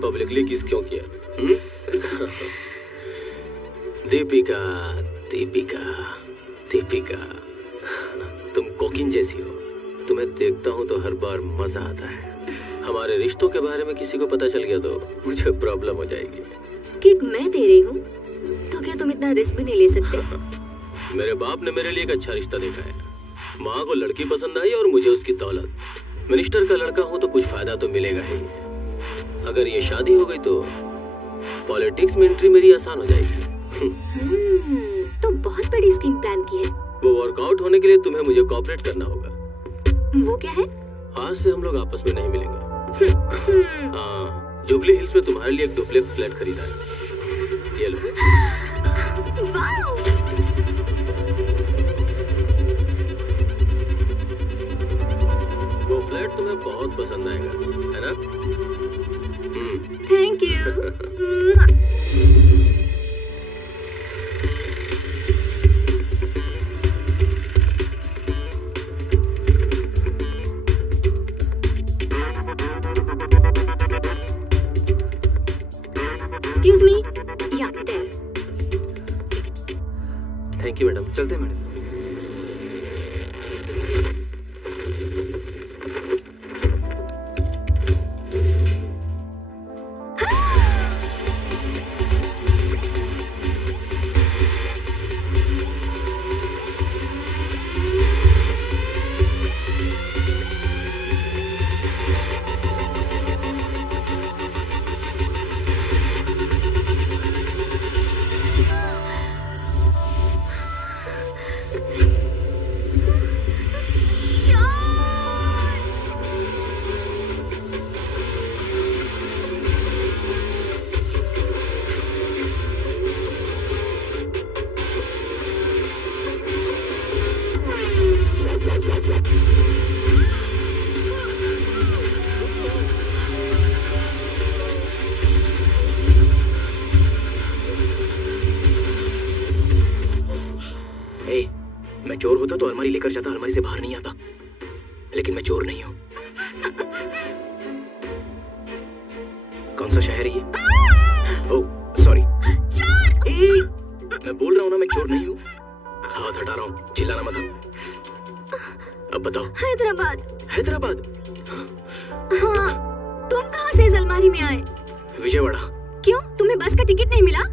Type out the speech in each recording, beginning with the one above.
Publicly किस क्यों किया? दीपिका, दीपिका, दीपिका, तुम कोकिन जैसी हो। तुम्हें देखता हूँ तो हर बार मजा आता है। हमारे रिश्तों के बारे में किसी को पता चल गया तो मुझे प्रॉब्लम हो जाएगी। किक मैं दे रही हूँ तो क्या तुम इतना रिस्क भी नहीं ले सकते? मेरे बाप ने मेरे लिए एक अच्छा रिश्ता देखा है। माँ को लड़की पसंद आई और मुझे उसकी दौलत। मिनिस्टर का लड़का हूँ तो कुछ फायदा तो मिलेगा ही। अगर ये शादी हो गई तो पॉलिटिक्स में एंट्री मेरी आसान हो जाएगी। तो बहुत बड़ी स्कीम प्लान की है। वो वर्कआउट होने के लिए तुम्हें मुझे कोऑपरेट करना होगा। वो क्या है? आज से हम लोग आपस में नहीं मिलेंगे। हाँ, जुबली हिल्स में तुम्हारे लिए एक डुप्लेक्स फ्लैट खरीदा है। ये लो। वो फ्लैट तुम्हें बहुत पसंद आएगा, है ना? Thank you. Excuse me? Yeah, there. Thank you, madam. चलते हैं मैडम। मैं चोर होता तो अलमारी लेकर जाता, अलमारी से बाहर नहीं आता। लेकिन मैं चोर नहीं हूँ। कौन सा शहर है ये? Oh sorry. मैं बोल रहा हूँ ना मैं चोर नहीं हूँ। हाथ हटा रहा हूँ, चिल्लाना मत। अब बताओ। हैदराबाद। हैदराबाद? हाँ, तुम कहाँ से इस अलमारी में आए? विजयवाड़ा। क्यों, तुम्हें बस का टिकट नहीं मिला?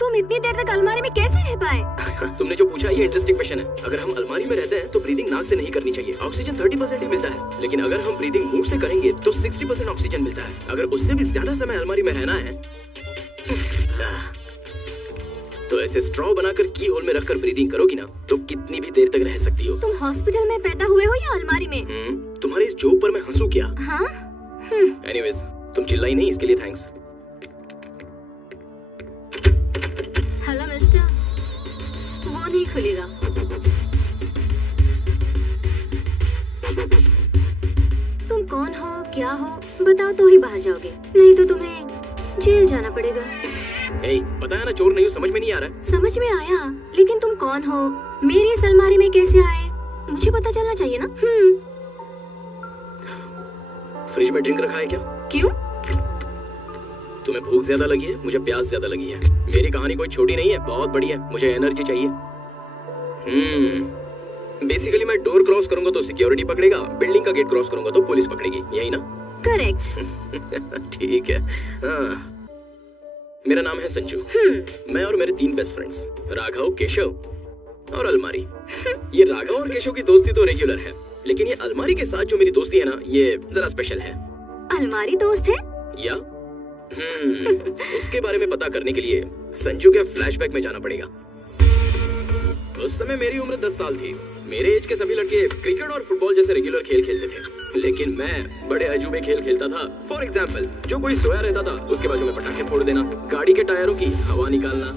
तुम इतनी देर तक अलमारी में कैसे रह पाए? तुमने जो पूछा ये इंटरेस्टिंग क्वेश्चन है। अगर हम अलमारी में रहते हैं तो ब्रीदिंग नाक से नहीं करनी चाहिए। ऑक्सीजन 30% ही मिलता है। लेकिन अगर हम ब्रीदिंग मुंह से करेंगे तो 60% ऑक्सीजन मिलता है। अगर उससे भी ज्यादा समय अलमारी में रहना है तो ऐसे स्ट्रॉ बनाकर की होल में रखकर ब्रीदिंग करोगी ना तो कितनी भी देर तक रह सकती हो। तुम हॉस्पिटल में पैदा हुए हो या अलमारी में? तुम्हारे इस जोक पर मैं हंसू क्या? हाँ? एनीवेज, तुम चिल्लाई नहीं, इसके लिए थैंक्स। हेलो मिस्टर, वो नहीं खुलेगा। तुम कौन हो, क्या हो, बताओ तो ही बाहर जाओगे, नहीं तो तुम्हें जेल जाना पड़ेगा। बताया ना चोर नहीं हूँ, समझ में नहीं आ रहा? समझ में आया, लेकिन तुम कौन हो, मेरी इस अलमारी में कैसे आए, मुझे पता चलना चाहिए ना। फ्रिज में ड्रिंक रखा है क्या? क्यों? तुम्हें भूख ज्यादा लगी है, मुझे प्यास ज्यादा लगी है। मेरी कहानी कोई छोटी नहीं है, बहुत बड़ी है। मुझे एनर्जी चाहिए। बेसिकली मैं डोर क्रॉस करूंगा तो सिक्योरिटी पकड़ेगा, बिल्डिंग का गेट क्रॉस करूंगा तो पुलिस पकड़ेगी, यही ना? करेक्ट। ठीक है। हाँ, मेरा नाम है संजू। मैं और मेरे 3 बेस्ट फ्रेंड्स, राघव, केशव और अलमारी। ये राघव और केशव की दोस्ती तो रेगुलर है, लेकिन ये अलमारी के साथ जो मेरी दोस्ती है ना, ये जरा स्पेशल है। अलमारी दोस्त है? या उसके बारे में पता करने के लिए संजू के फ्लैशबैक में जाना पड़ेगा। उस समय मेरी उम्र 10 साल थी। मेरे एज के सभी लड़के क्रिकेट और फुटबॉल जैसे रेगुलर खेल खेलते थे, लेकिन मैं बड़े अजूबे खेल खेलता था। फॉर एग्जाम्पल, जो कोई सोया रहता था उसके बाजू में पटाखे फोड़ देना, गाड़ी के टायरों की हवा निकालना।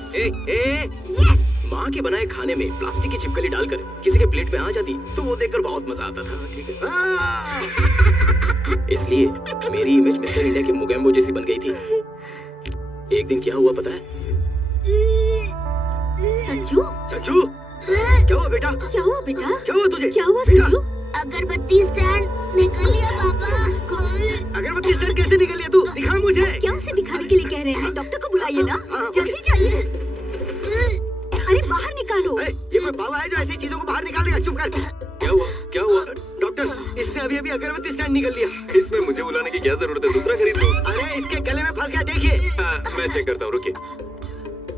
माँ के बनाए खाने में प्लास्टिक की छिपकली डालकर किसी के प्लेट में आ जाती तो वो देखकर बहुत मजा आता था। ठीक है। इसलिए मेरी इमेज मिस्टर इंडिया के मुगैम्बो जैसी बन गई थी। एक दिन क्या हुआ पता है? संजू? संजू, क्या हुआ बेटा? क्या हुआ बेटा? क्या हुआ तुझे? क्या हुआ संजू? अगरबत्ती स्टैंड निकल लिया पापा। अगरबत्ती स्टैंड कैसे निकल लिया तू? दिखा मुझे। क्या उसे दिखाने के लिए कह रहे हैं? डॉक्टर को बुलाइए ना, जल्दी जाइए। अरे बाहर निकालो। ये कोई बाबा है जो ऐसी चीजों को बाहर निकाल देगा? चुप कर। क्या हुआ? क्या हुआ? डॉक्टर, इसने अभी अभी अगरबत्ती स्टैंड निकल लिया। इसमें मुझे बुलाने की क्या जरूरत है? दूसरा खरीद लो। अरे इसके गले में फंस गया, देखिए। मैं चेक करता हूँ, रुकिए।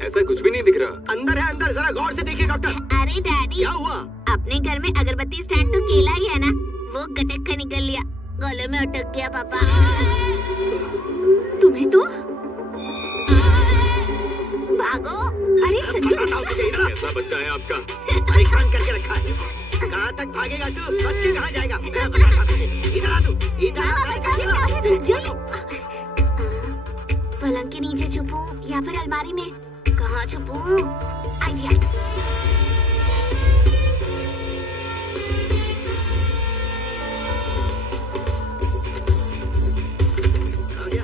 ऐसा कुछ भी नहीं दिख रहा। अंदर है, अंदर, जरा गौर से देखिए डॉक्टर। अरे डैडी, क्या हुआ? अपने घर में अगरबत्ती स्टैंड तो केला ही है ना, वो गटक कर निकल लिया, गले में अटक गया पापा। तुम्हें तो भागो। अरे संजू, कैसा बच्चा है आपका? परेशान करके रखा है। कहाँ तक भागेगा तू? बच के कहाँ जाएगा? मैं बताता हूँ तुझे। इधर आ तू, इधर आ। पलंग के नीचे छुपूं या फिर अलमारी में? कहाँ छुपूं? आइडिया। आ गया।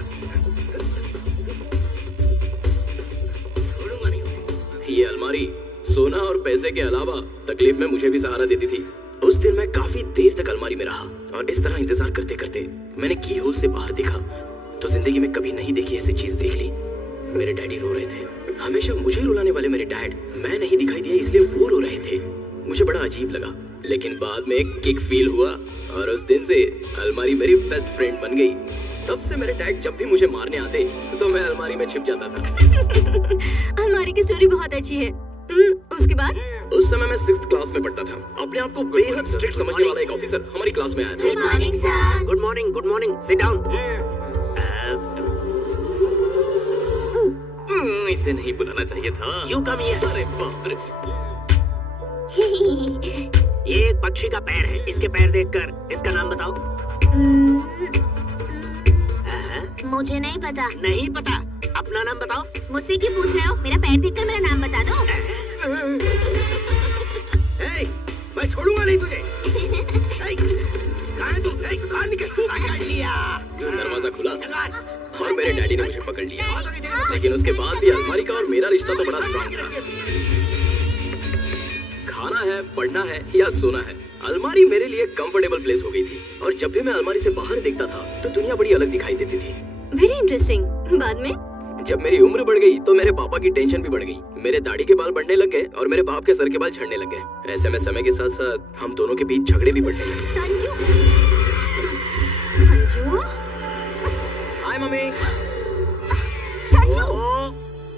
छोड़ूंगा नहीं उसे। ये अलमारी सोना और पैसे के अलावा तकलीफ में मुझे भी सहारा देती थी। उस दिन मैं काफी देर तक अलमारी में रहा और इस तरह इंतजार करते करते मैंने की होल से बाहर देखा तो जिंदगी में कभी नहीं देखी ऐसी चीज देख ली। मेरे डैडी रो रहे थे। हमेशा मुझे रुलाने वाले मेरे डैड, मैं नहीं दिखाई दिया इसलिए वो रो रहे थे। मुझे बड़ा अजीब लगा, लेकिन बाद में एक किक फील हुआ और उस दिन से अलमारी मेरी बेस्ट फ्रेंड बन गई। तब से मेरे डैड जब भी मुझे मारने आते तो मैं अलमारी में छिप जाता था। हमारी की स्टोरी बहुत अच्छी है। उसके बाद उस समय मैं 6th क्लास में पढ़ता था। अपने आप को बेहद स्ट्रिक्ट समझने वाला एक ऑफिसर हमारी क्लास में आया था। Good morning sir. Good morning, good morning. Sit down. इसे नहीं बुलाना चाहिए था। You come here. अरे बाप रे। ये एक पक्षी का पैर है। इसके पैर देखकर इसका नाम बताओ। मुझे नहीं पता। नहीं पता? अपना नाम बताओ। मुझसे क्यों पूछ रहे हो? मेरा पैर देखकर मेरा नाम बता दो। hey, मैं छोड़ूंगा नहीं तुझे। hey, कहाँ है तू? hey, कहाँ निकल? पकड़ लिया। दरवाजा खुला और मेरे डैडी ने मुझे पकड़ लिया। लेकिन उसके बाद भी अलमारी का और मेरा रिश्ता तो बड़ा स्ट्रॉन्ग था। खाना है, पढ़ना है या सोना है, अलमारी मेरे लिए कंफर्टेबल प्लेस हो गई थी। और जब भी मैं अलमारी से बाहर देखता था तो दुनिया बड़ी अलग दिखाई देती थी। Very interesting. बाद में जब मेरी उम्र बढ़ गई तो मेरे पापा की टेंशन भी बढ़ गई। मेरे दाढ़ी के बाल बढ़ने लग गए और मेरे बाप के सर के बाल झड़ने लग गए। ऐसे में समय के साथ साथ हम दोनों के बीच झगड़े भी बढ़ने लगे। संजू, हाय मम्मी। संजू,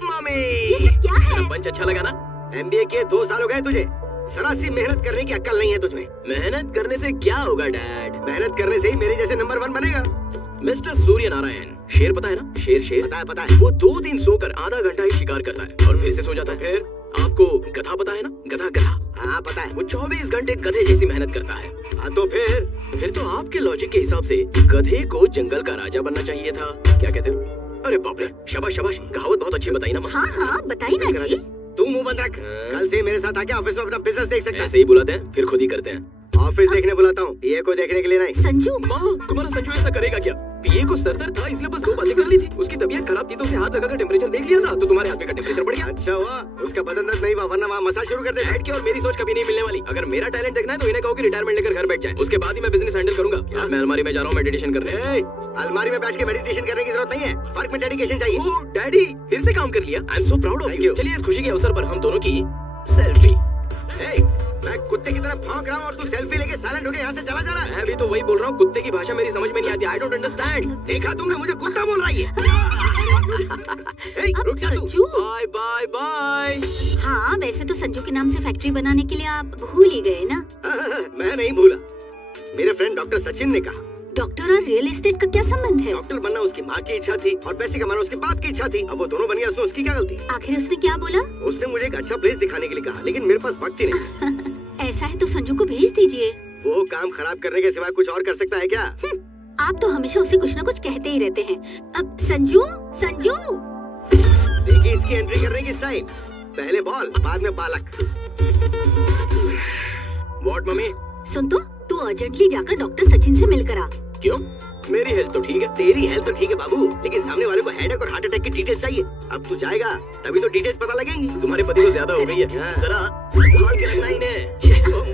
मम्मी, ये सब क्या है? पंच अच्छा लगा ना? MBA किए 2 साल हो गए तुझे। जरा सी मेहनत करने की अक्ल नहीं है तुझमें। मेहनत करने से क्या होगा डैड? मेहनत करने से ही मेरे जैसे नंबर 1 बनेगा। मिस्टर सूर्य नारायण, शेर पता है ना? शेर। पता है। वो 2 दिन सोकर आधा घंटा ही शिकार करता है और फिर से सो जाता है। फिर आपको गधा पता है ना? गधा। हाँ पता है। वो 24 घंटे गधे जैसी मेहनत करता है। हाँ तो फिर तो आपके लॉजिक के हिसाब से गधे को जंगल का राजा बनना चाहिए था। क्या कहते हो? अरे बाप रे, शाबाश। कहावत बहुत अच्छी बताई ना माँ। हाँ, बताइए ना जी। तू मुंह बंद रख। कल से मेरे साथ आके ऑफिस में अपना बिजनेस देख सकता है। ऐसे ही बुलाते हैं फिर खुद ही करते हैं। ऑफिस देखने बुलाता हूँ, ये को देखने के लिए नहीं। संजू, माँ, तुम्हारा संजू ऐसा करेगा क्या? पीए को सरदर्द था इसलिए बस 2 बातें कर ली थी। उसकी तबीयत खराब थी तो उसे हाथ लगाकर टेम्परेचर देख लिया था तो तुम्हारे हाथ में का टेम्परेचर बढ़ गया। अच्छा हुआ उसका बदन दर्द नहीं हुआ, वरना वहाँ मसाज शुरू कर दे। डैड की और मेरी सोच कभी नहीं मिलने वाली। अगर मेरा टैलेंट देखना है तो इन्हें कहो कि रिटायरमेंट लेकर घर बैठ जाए, उसके बाद ही मैं बिजनेस हैंडल करूंगा। अब मैं अलमारी में जा रहा हूँ मेडिटेशन करने। अलमारी में बैठ के मेडिटेशन करने की जरूरत नहीं है, वर्क में डेडिकेशन चाहिए। ओह डैडी, फिर से काम कर लिया। I am so proud of Thank you. you. चलिए इस खुशी के अवसर पर हम दोनों की सेल्फी। मैं कुत्ते की तरह भौंक रहा हूँ और तू सेल्फी लेके साइलेंट होके यहाँ से चला जा रहा है। मैं भी तो वही बोल रहा हूँ, कुत्ते की भाषा मेरी समझ में नहीं आती। I don't understand. देखा तुमने, मुझे कुत्ता बोल रहा है ये। रुक जा तू। संजू। Bye bye bye. हाँ, वैसे तो संजू के नाम से फैक्ट्री बनाने के लिए आप भूल ही गए ना। मैं नहीं भूला। मेरे फ्रेंड डॉक्टर सचिन ने कहा डॉक्टर और रियल एस्टेट का क्या संबंध है? डॉक्टर बनना उसकी माँ की इच्छा थी और पैसे कमाना उसके बाप की इच्छा थी। अब वो दोनों बन गया, उसमें उसकी क्या गलती? आखिर उसने क्या बोला? उसने मुझे एक अच्छा प्लेस दिखाने के लिए कहा, लेकिन मेरे पास वक्त ही नहीं। ऐसा है तो संजू को भेज दीजिए। वो काम खराब करने के सिवा कुछ और कर सकता है क्या? आप तो हमेशा उसे कुछ न कुछ कहते ही रहते हैं। अब संजू, देखिए इसकी एंट्री करने की स्टाइल, पहले बॉल बाद में बालक। What mummy? सुन तो, तू अर्जेंटली जाकर डॉक्टर सचिन से मिलकर आ। क्यों? मेरी हेल्थ तो ठीक है। तेरी हेल्थ तो ठीक है बाबू, लेकिन सामने वाले को हेडेक और हार्ट अटैक की डिटेल्स चाहिए। अब तू जाएगा तभी तो डिटेल्स पता लगेंगी। तुम्हारे पति को ज्यादा हो गई है, जरा संभाल के रखना इन्हें।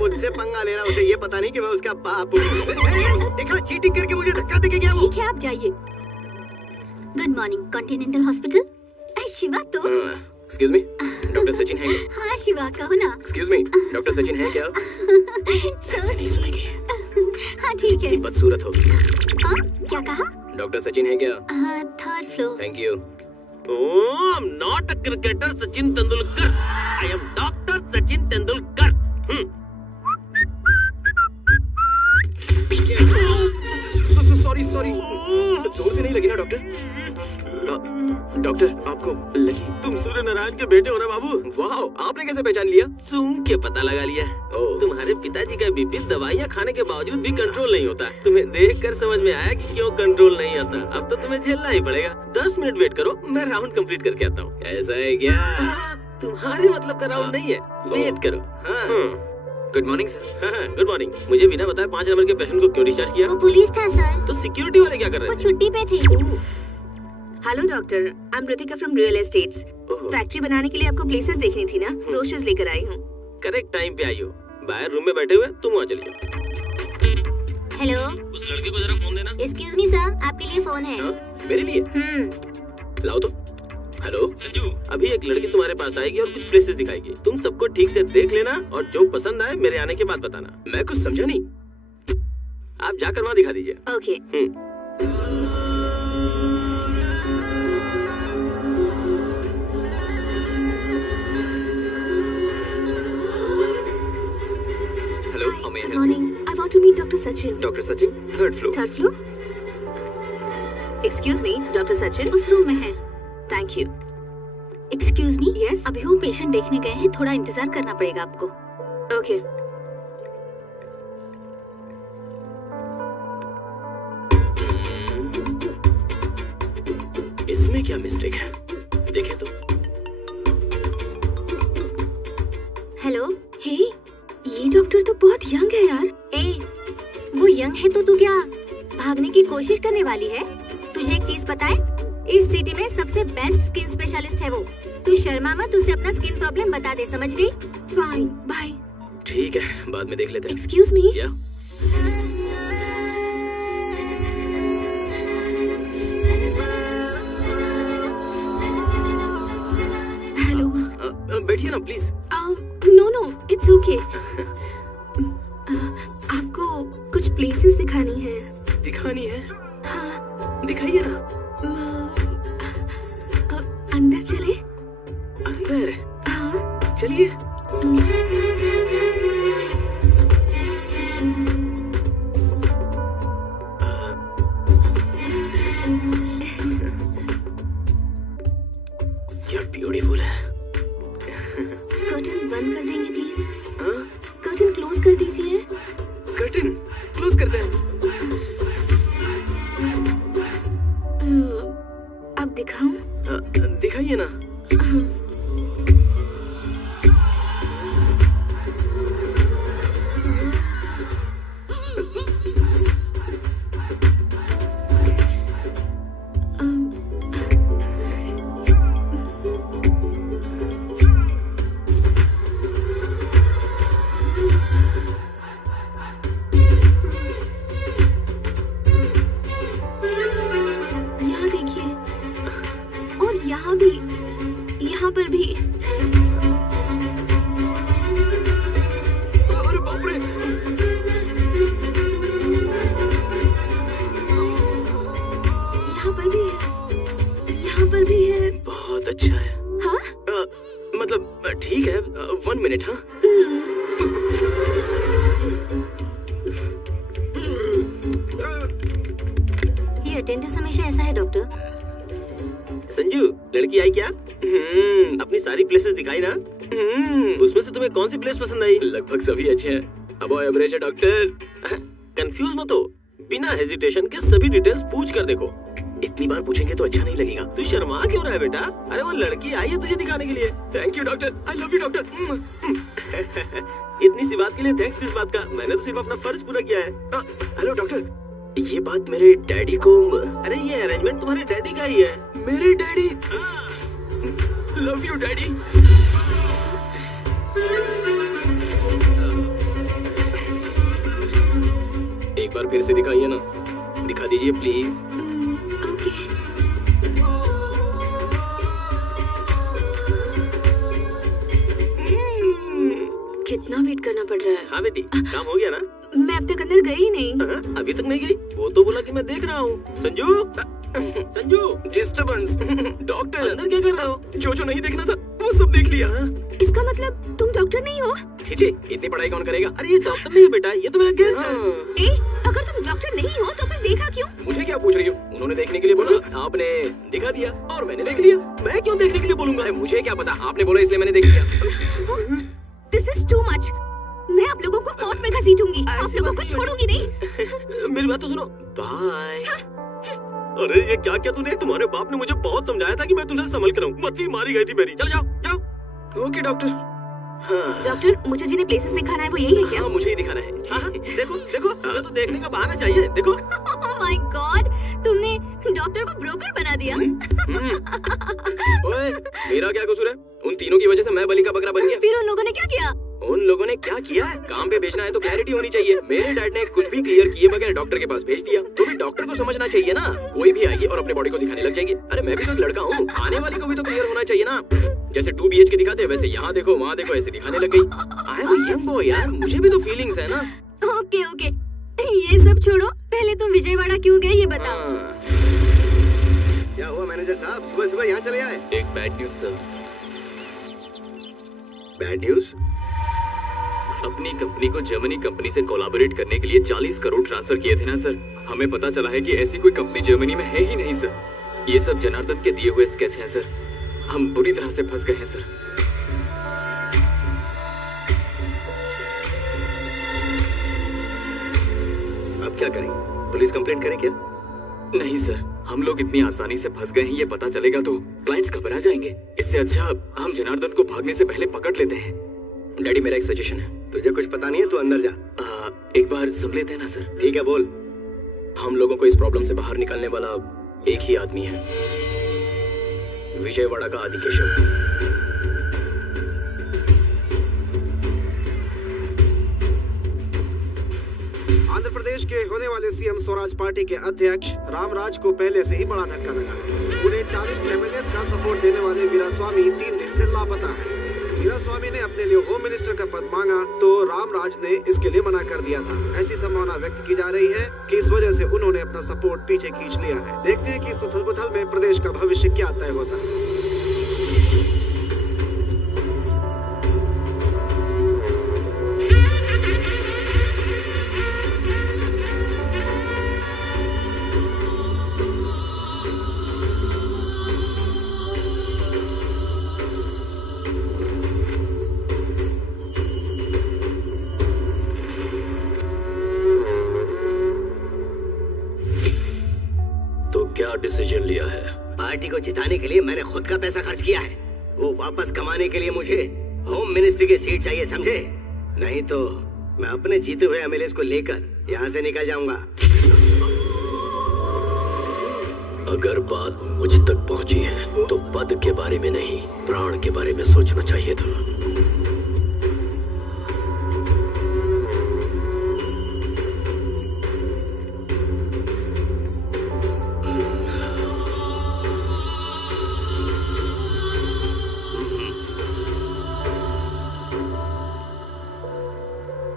मुझसे पंगा ले रहा, उसे ये पता नहीं कि मैं उसका बाप हूँ। देखा, चीटिंग करके मुझे धक्का देके गया वो। ठीक है, आप जाइए। Good morning continental hospital. Shiva तो एक्सक्यूज मी, डॉक्टर सचिन है क्या? हाँ शिवा कहो ना। एक्सक्यूज मी, डॉक्टर सचिन है क्या? ऐसे नहीं सुनेगी। हाँ ठीक है। बदसूरत होगी। हाँ क्या कहा? डॉक्टर सचिन है क्या? हाँ third floor. Thank you. Oh, I'm not a cricketer Sachin Tendulkar. I am Dr. Sachin Tendulkar. Sorry जोर से नहीं लगी ना डॉक्टर? डॉक्टर आपको लगी? तुम सूर्य नारायण के बेटे हो ना बाबू? वाह, आपने कैसे पहचान लिया? सूंघ के पता लगा लिया। तुम्हारे पिताजी का बीपी दवाइयाँ खाने के बावजूद भी कंट्रोल नहीं होता। तुम्हें देखकर समझ में आया कि क्यों कंट्रोल नहीं आता। अब तो तुम्हें झेलना ही पड़ेगा। 10 मिनट वेट करो, मैं राउंड कंप्लीट करके आता हूँ। ऐसा है क्या? तुम्हारे मतलब का राउंड नहीं है, वेट करो। Good morning sir. हाँ गुड मॉर्निंग। मुझे बिना बताए 5 नंबर के पेशेंट को क्यों डिस्चार्ज किया? वो पुलिस था सर। तो सिक्योरिटी वाले क्या कर रहे वो थे? छुट्टी पे थे। Hello doctor, I am Ritika from real estates. Factory बनाने के लिए आपको प्लेसेस देखनी थी ना, ब्रोशर्स लेकर आई हूँ। करेक्ट टाइम पे आई हो। बाहर रूम में बैठे हुए, तुम वहाँ चली जाओ। हेलो, उस लड़के को जरा फोन देना। एक्सक्यूज मी सर, आपके लिए फोन है। मेरे लिए? लाओ तो। हेलो संजू, अभी एक लड़की तुम्हारे पास आएगी और कुछ प्लेसेस दिखाएगी। तुम सबको ठीक से देख लेना और जो पसंद आए मेरे आने के बाद बताना। मैं कुछ समझा नहीं। आप जाकर वहाँ दिखा दीजिए। Okay. Hello, good morning, I want to meet doctor Sachin. Doctor Sachin, third floor. Third floor. Excuse me, doctor Sachin उस रूम में है। Thank you. Excuse me, yes, अभी वो पेशेंट देखने गए हैं, थोड़ा इंतजार करना पड़ेगा आपको। ओके। इसमें क्या मिस्टेक है, देखे तो। हेलो। हे, ये डॉक्टर तो बहुत यंग है यार। ए, वो यंग है तो तू क्या भागने की कोशिश करने वाली है? तुझे एक चीज पता है, इस सिटी में सबसे बेस्ट स्किन स्पेशलिस्ट है वो। तू शर्मा मत, उसे अपना स्किन प्रॉब्लम बता दे, समझ गई? Fine, bye. ठीक है, बाद में देख लेते हैं। Excuse me. क्या? हेलो। बैठिए ना please. No no, it's okay. आपको कुछ प्लेसेस दिखानी है। दिखानी है? हाँ। दिखाइए ना। अंदर चले? अंदर? हाँ। चलिए। क्या ब्यूटीफुल है। कर्टन बंद कर देंगे प्लीज? हाँ? कर्टन क्लोज कर दीजिए। कर्टन क्लोज करते हैं। अब दिखाऊं? दिखाइए ना। यहाँ देखिए, और यहाँ भी, यहाँ पर भी। अरे बाप रे। यहाँ पर भी है, यहाँ पर भी है। बहुत अच्छा है। हाँ? मतलब ठीक है। 1 मिनट। हाँ, ये अटेंडेंस हमेशा ऐसा है डॉक्टर। संजू, लड़की आई क्या? अपनी सारी प्लेसेस दिखाई ना? उसमें से तुम्हें कौन सी प्लेस पसंद आई? लगभग सभी अच्छे हैं। अब एवरेज है डॉक्टर। कंफ्यूज मत हो, बिना हेजिटेशन के सभी डिटेल्स पूछ कर देखो। इतनी बार पूछेंगे तो अच्छा नहीं लगेगा। तू शर्मा क्यों रहा है बेटा? अरे वो लड़की आई है तुझे दिखाने के लिए। Thank you doctor, I love you doctor. इतनी सी बात के लिए थैंक्स किस बात का? मैंने तो सिर्फ अपना फर्ज पूरा किया है। हेलो डॉक्टर, ये बात मेरे डैडी को। अरे ये अरेंजमेंट तुम्हारे डैडी का ही है। मेरे डैडी? Love you daddy. बार फिर से दिखाइए ना, दिखा दीजिए प्लीज। ओके। कितना वेट करना पड़ रहा है। हाँ बेटी, काम हो गया ना? मैं अब तक अंदर गई नहीं। अभी तक नहीं गई? वो तो बोला कि मैं देख रहा हूँ। संजू, संजू, डिस्टर्बेंस। डॉक्टर अंदर क्या कर रहा हो? जो नहीं देखना था वो सब देख लिया। इसका मतलब तुम डॉक्टर नहीं हो? छी, इतनी पढ़ाई कौन करेगा? अरे ये डॉक्टर नहीं है बेटा, ये तो मेरा गेस्ट है। ए, अगर तुम डॉक्टर नहीं हो तो फिर देखा क्यों? मुझे क्या पूछ रही हो? उन्होंने देखने के लिए बोला, आपने दिखा दिया और मैंने देख लिया। मैं क्यों देखने के लिए बोलूंगा? अरे मुझे क्या पता, आपने बोला इसलिए मैंने देख लिया। This is too much. मैं आप लोगों को कोर्ट में घसीटूंगी। आप लोगों को छोड़ूंगी नहीं। मेरी बात तो सुनो। बाय। अरे ये क्या किया तूने? तुम्हारे बाप ने मुझे बहुत समझाया था कि मैं तुमसे संभल कर रहूं। मत्ती मारी गई थी मेरी। चल जाओ, जाओ। Okay doctor. हाँ। डॉक्टर, मुझे जिन्हें प्लेसेस दिखाना है वो यही है क्या? हाँ, मुझे ही दिखाना है। हाँ, देखो देखो, हमें तो देखने का बहाना चाहिए। देखो। ओह माय गॉड, तुमने डॉक्टर को ब्रोकर बना दिया। ओए, मेरा क्या कसूर है? उन तीनों की वजह से मैं बलि का बकरा बन गया। फिर उन लोगों ने क्या किया? उन लोगों ने क्या किया है? काम पे भेजना है तो क्लैरिटी होनी चाहिए। मेरे डैड ने कुछ भी क्लियर किए बगैर डॉक्टर के पास भेज दिया। तो फिर डॉक्टर को समझना चाहिए ना। कोई भी आएगी और अपने बॉडी को दिखाने लग जाएगी। अरे मैं भी तो एक लड़का हूँ, आने वाली को भी तो क्लियर होना चाहिए ना। जैसे 2 BHK दिखाते हैं वैसे यहाँ देखो वहाँ देखो ऐसे दिखाने लग गई। I am a young boy यार, मुझे भी तो फीलिंग्स है ना। ओके ओके, ये सब छोड़ो, पहले तुम विजयवाड़ा क्यों गए ये बताओ। क्या हुआ मैनेजर साहब, सुबह सुबह यहाँ चले आए? एक bad news sir. Bad news? अपनी कंपनी को जर्मनी कंपनी से कोलैबोरेट करने के लिए 40 करोड़ ट्रांसफर किए थे ना सर। हमें पता चला है कि ऐसी कोई कंपनी जर्मनी में है ही नहीं सर। ये सब जनार्दन के दिए हुए स्केच हैं सर। हम बुरी तरह से फंस गए हैं सर। अब क्या करें? पुलिस कंप्लेंट करें क्या? नहीं सर, हम लोग इतनी आसानी से फंस गए हैं, ये पता चलेगा तो क्लाइंट्स घबरा जाएंगे। इससे अच्छा हम जनार्दन को भागने से पहले पकड़ लेते हैं। डैडी मेरा एक सजेशन है। तुझे कुछ पता नहीं है, तू अंदर जा। एक बार सुन लेते हैं ना सर। ठीक है, बोल। हम लोगों को इस प्रॉब्लम से बाहर निकालने वाला एक ही आदमी है, विजयवाड़ा का आदिकेशव। आंध्र प्रदेश के होने वाले सीएम स्वराज पार्टी के अध्यक्ष रामराज को पहले से ही बड़ा धक्का लगा है। उन्हें 40 MLAs का सपोर्ट देने वाले वीरास्वामी 3 दिन से लापता है। वीरास्वामी ने अपने लिए होम मिनिस्टर का पद मांगा तो रामराज ने इसके लिए मना कर दिया था। ऐसी संभावना व्यक्त की जा रही है कि इस वजह से उन्होंने अपना सपोर्ट पीछे खींच लिया है। देखते हैं कि इस उथल-पुथल में प्रदेश का भविष्य क्या तय होता है। क्या डिसीजन लिया है? पार्टी को जिताने के लिए मैंने खुद का पैसा खर्च किया है। वो वापस कमाने के लिए मुझे होम मिनिस्ट्री की सीट चाहिए, समझे? नहीं तो मैं अपने जीते हुए MLAs को लेकर यहाँ से निकल जाऊंगा। अगर बात मुझ तक पहुंची है तो पद के बारे में नहीं, प्राण के बारे में सोचना चाहिए था।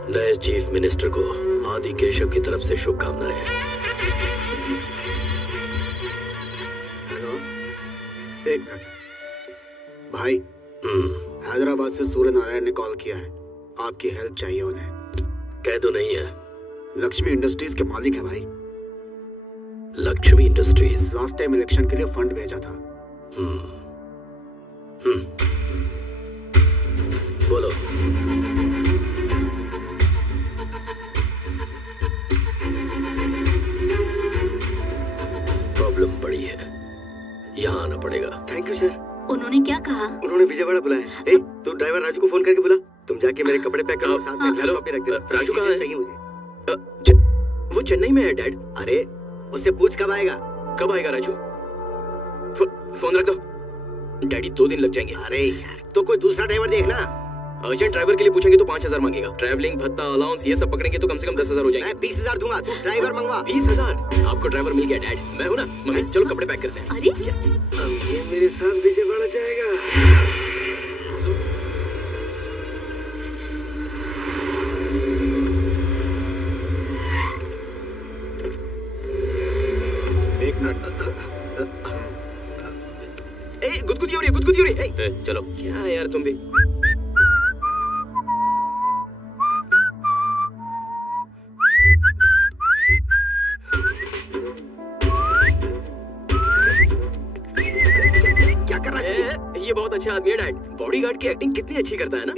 नए चीफ मिनिस्टर को आदिकेशव की तरफ से शुभकामनाएं। हेलो, एक मिनट भाई। हैदराबाद से सूर्य नारायण ने कॉल किया है, आपकी हेल्प चाहिए उन्हें। कह दो नहीं है। लक्ष्मी इंडस्ट्रीज के मालिक है भाई। Lakshmi industries last time election के लिए फंड भेजा था। बोलो। प्रॉब्लम बड़ी है, यहाँ आना पड़ेगा। Thank you sir. उन्होंने क्या कहा? उन्होंने विजयवाड़ा बुलाया। ए, तू ड्राइवर राजू को फोन करके बुला। तुम जाके मेरे कपड़े पैक करो, साथ में हेलो, कॉपी रख देना। राजू कहाँ है? चाहिए मुझे। वो चेन्नई में है डैड। अरे उससे पूछ कब आएगा। कब आएगा राजू? फोन रख दो। डैडी 2 दिन लग जाएंगे। अरे यार, तो कोई दूसरा ड्राइवर देखना। अर्जेंट ड्राइवर के लिए पूछेंगे तो 5000 मांगेगा। ट्रैवलिंग भत्ता अलाउंस ये सब पकड़ेंगे तो कम से कम 10,000 हो जाएंगे। मैं 20,000 दूंगा, तू ड्राइवर मंगवा। 20,000? आपको ड्राइवर मिल गया डैड, मैं हूँ ना। मम्मी चलो कपड़े पैक करते हैं। अरे अब ये मेरे साथ विजयवाड़ा जाएगा। एक मिनट। गुदगुदी हो रही है, गुदगुदी हो रही है। चलो। क्या यार तुम भी। क्या कर रहा है? ये बहुत अच्छा आदमी है डैड। बॉडीगार्ड की एक्टिंग कितनी अच्छी करता है ना।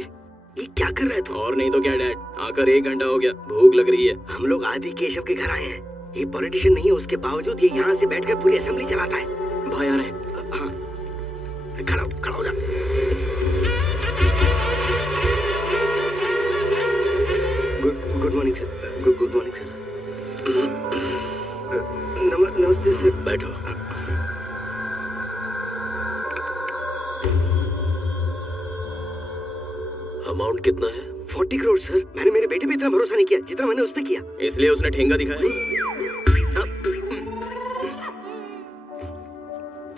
ये क्या कर रहा है तू? और नहीं तो क्या डैड, आकर 1 घंटा हो गया, भूख लग रही है। हम लोग आदि केशव के घर आए हैं। ये पॉलिटिशियन नहीं है, उसके बावजूद ये यहाँ से बैठकर पूरी असेंबली चलाता है। भाई आ रहे। हाँ, खड़ा हो जा। Good morning sir. Good morning sir. नमस्ते सर। बैठो। अमाउंट कितना है? 40 करोड़ सर। मैंने मेरे बेटे पे इतना भरोसा नहीं किया जितना मैंने उस पे किया। इसलिए उसने ठेंगा दिखाया।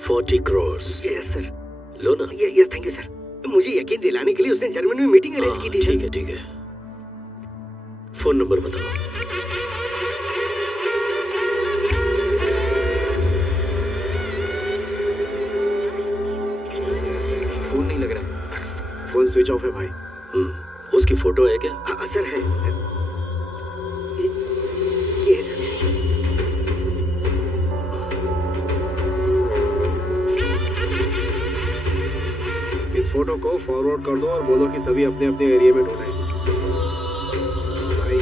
40 करोड़। Yes sir. लो ना। Yes thank you sir. मुझे यकीन दिलाने के लिए उसने जर्मनी में मीटिंग अरेंज की थी। ठीक है ठीक है। फोन नंबर बताओ। फोन नहीं लग रहा। फोन स्विच ऑफ है भाई। उसकी फोटो है क्या? सर है। ये सर। इस फोटो को फॉरवर्ड कर दो और बोलो कि सभी अपने अपने एरिया में ढूंढें। भाई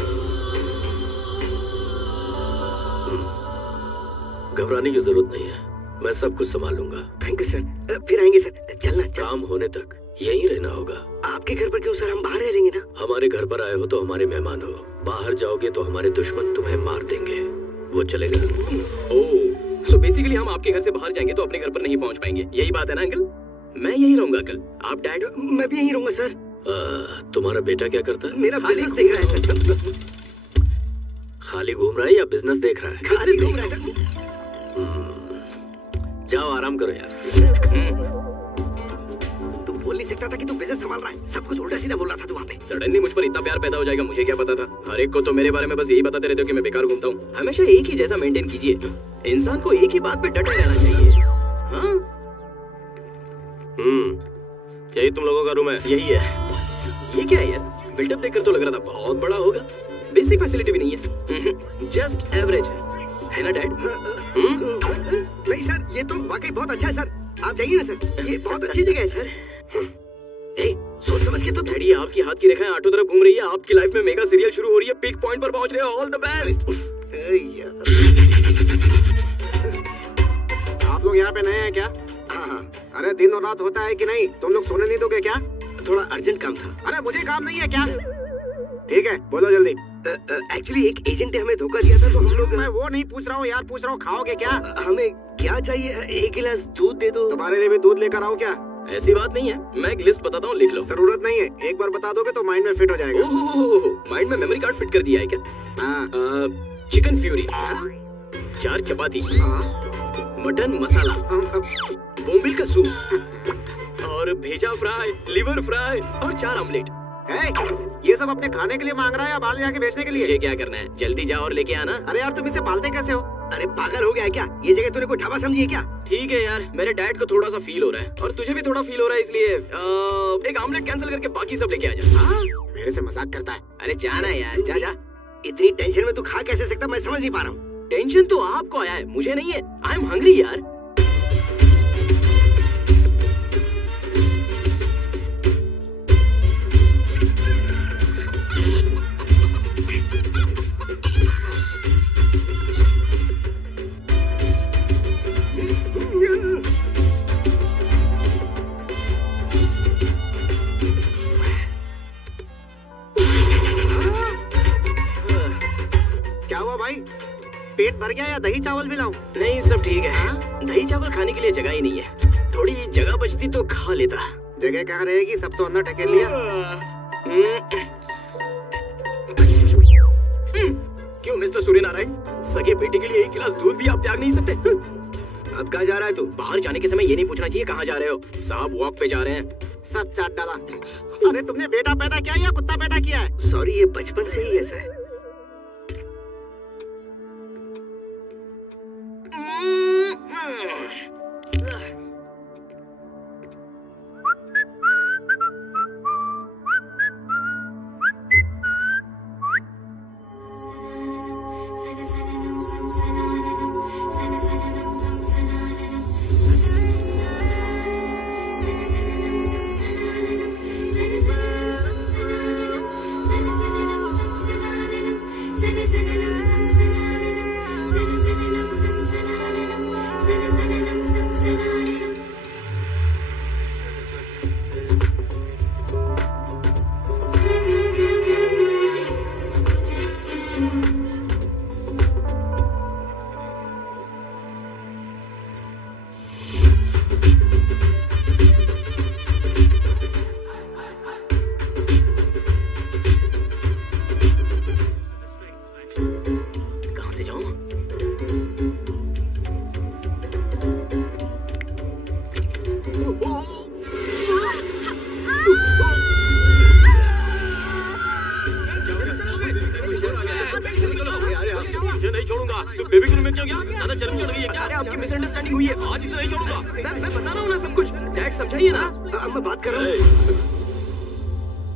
घबराने की जरूरत नहीं है, मैं सब कुछ संभाल लूंगा। Thank you sir. फिर आएंगे सर। चलना। काम होने तक यहीं रहना होगा। आपके घर पर क्यों सर? हम बाहर रह लेंगे ना। हमारे घर पर आए हो तो हमारे मेहमान हो, बाहर जाओगे तो हमारे दुश्मन तुम्हें मार देंगे। वो चलेगा? ओह, सो बेसिकली हम आपके घर से बाहर जाएंगे तो अपने घर पर नहीं पहुंच पाएंगे, यही बात है ना अंकल? मैं यही रहूंगा कल। आप डैड? मैं भी यहीं रहूंगा सर। तुम्हारा बेटा क्या करता है? मेरा बिजनेस देख रहा है सर। खाली घूम रहा है या बिजनेस देख रहा है? खाली घूम रहा है सर। जाओ आराम करो यार। तू बोल नहीं सकता था कि तू बिजनेस संभाल रहा है? सब कुछ उल्टा सीधा बोल रहा था तू वहाँ पे। सडनली मुझ पर इतना प्यार पैदा हो जाएगा, मुझे क्या पता था। हर एक को तो मेरे बारे में बस यही बताते रहते हो कि मैं बेकार घूमता हूँ। हमेशा एक ही जैसा मेंटेन कीजिए। इंसान को एक ही बात पे डटे रहना चाहिए। हाँ? यही तुम लोगों का रूम है? यही है। ये क्या है यार? बिल्डअप देखकर तो लग रहा था बहुत बड़ा होगा। बेसिक फैसिलिटी भी नहीं है, जस्ट एवरेज है ना डैड? नहीं सर, ये तो वाकई बहुत अच्छा है सर। आप जाइए ना सर, ये बहुत अच्छी जगह है सर। सोच समझ के तो। डैडी आपकी हाथ की रेखाएं आठों तरफ घूम रही है, आपकी लाइफ में मेगा सीरियल शुरू हो रही है, पीक पॉइंट पर पहुंच रहे हो। All the best. आप लोग यहाँ पे नए हैं क्या? हाँ। अरे दिन और रात होता है कि नहीं? तुम लोग सोने नहीं दोगे क्या? थोड़ा अर्जेंट काम था। अरे मुझे काम नहीं है क्या? ठीक है बोलो जल्दी। एक्चुअली एक एजेंट ने हमें धोखा दिया था तो हम लोग। मैं वो नहीं पूछ रहा हूँ यार, पूछ रहा हूँ खाओगे क्या? हमें क्या चाहिए? 1 गिलास दूध दे दो। तुम्हारे लिए भी दूध लेकर आओ क्या? ऐसी बात नहीं है, मैं एक लिस्ट बताता हूँ, लिख लो। जरूरत नहीं है, एक बार बता दोगे तो माइंड में फिट हो जाएगा। माइंड में मेमोरी कार्ड फिट कर दिया है क्या? चिकन फ्यूरी, 4 चपाती, मटन मसाला, बोम्बिल का सूप और भेजा फ्राई, लिवर फ्राई और 4 ऑमलेट। ये सब अपने खाने के लिए मांग रहा है या बाहर जाके बेचने के लिए? मुझे क्या करना है, जल्दी जाओ और लेके आना। अरे यार तुम इसे पालते कैसे हो? अरे पागल हो गया है क्या? ये जगह तूने कोई ढाबा समझी है क्या? ठीक है यार, मेरे डैड को थोड़ा सा फील हो रहा है और तुझे भी थोड़ा फील हो रहा है, इसलिए एक ऑमलेट कैंसिल करके बाकी सब लेके आ जा। मेरे से मजाक करता है। अरे जाना यार, जा जा। इतनी टेंशन में तू खा कैसे सकता, मैं समझ नहीं पा रहा हूँ। टेंशन तो आपको आया है, मुझे नहीं है। आई एम हंग्री यार। क्या हुआ भाई? पेट भर गया या दही चावल भी लाऊं? नहीं सब ठीक है। दही चावल खाने के लिए जगह ही नहीं है, थोड़ी जगह बचती तो खा लेता। जगह कहाँ रहेगी, सब तो अंदर ढकेल लिया। क्यों मिस्टर सूर्यनारायण, सगे बेटे के लिए एक गिलास दूध भी आप त्याग नहीं सकते? अब कहाँ जा रहा है तू? बाहर जाने के समय ये नहीं पूछना चाहिए कहाँ जा रहे हो। साहब वॉक पे जा रहे हैं। सब चाट डाला। अरे तुमने बेटा पैदा किया या कुत्ता पैदा किया है? सॉरी, ये बचपन से ही ऐसा है।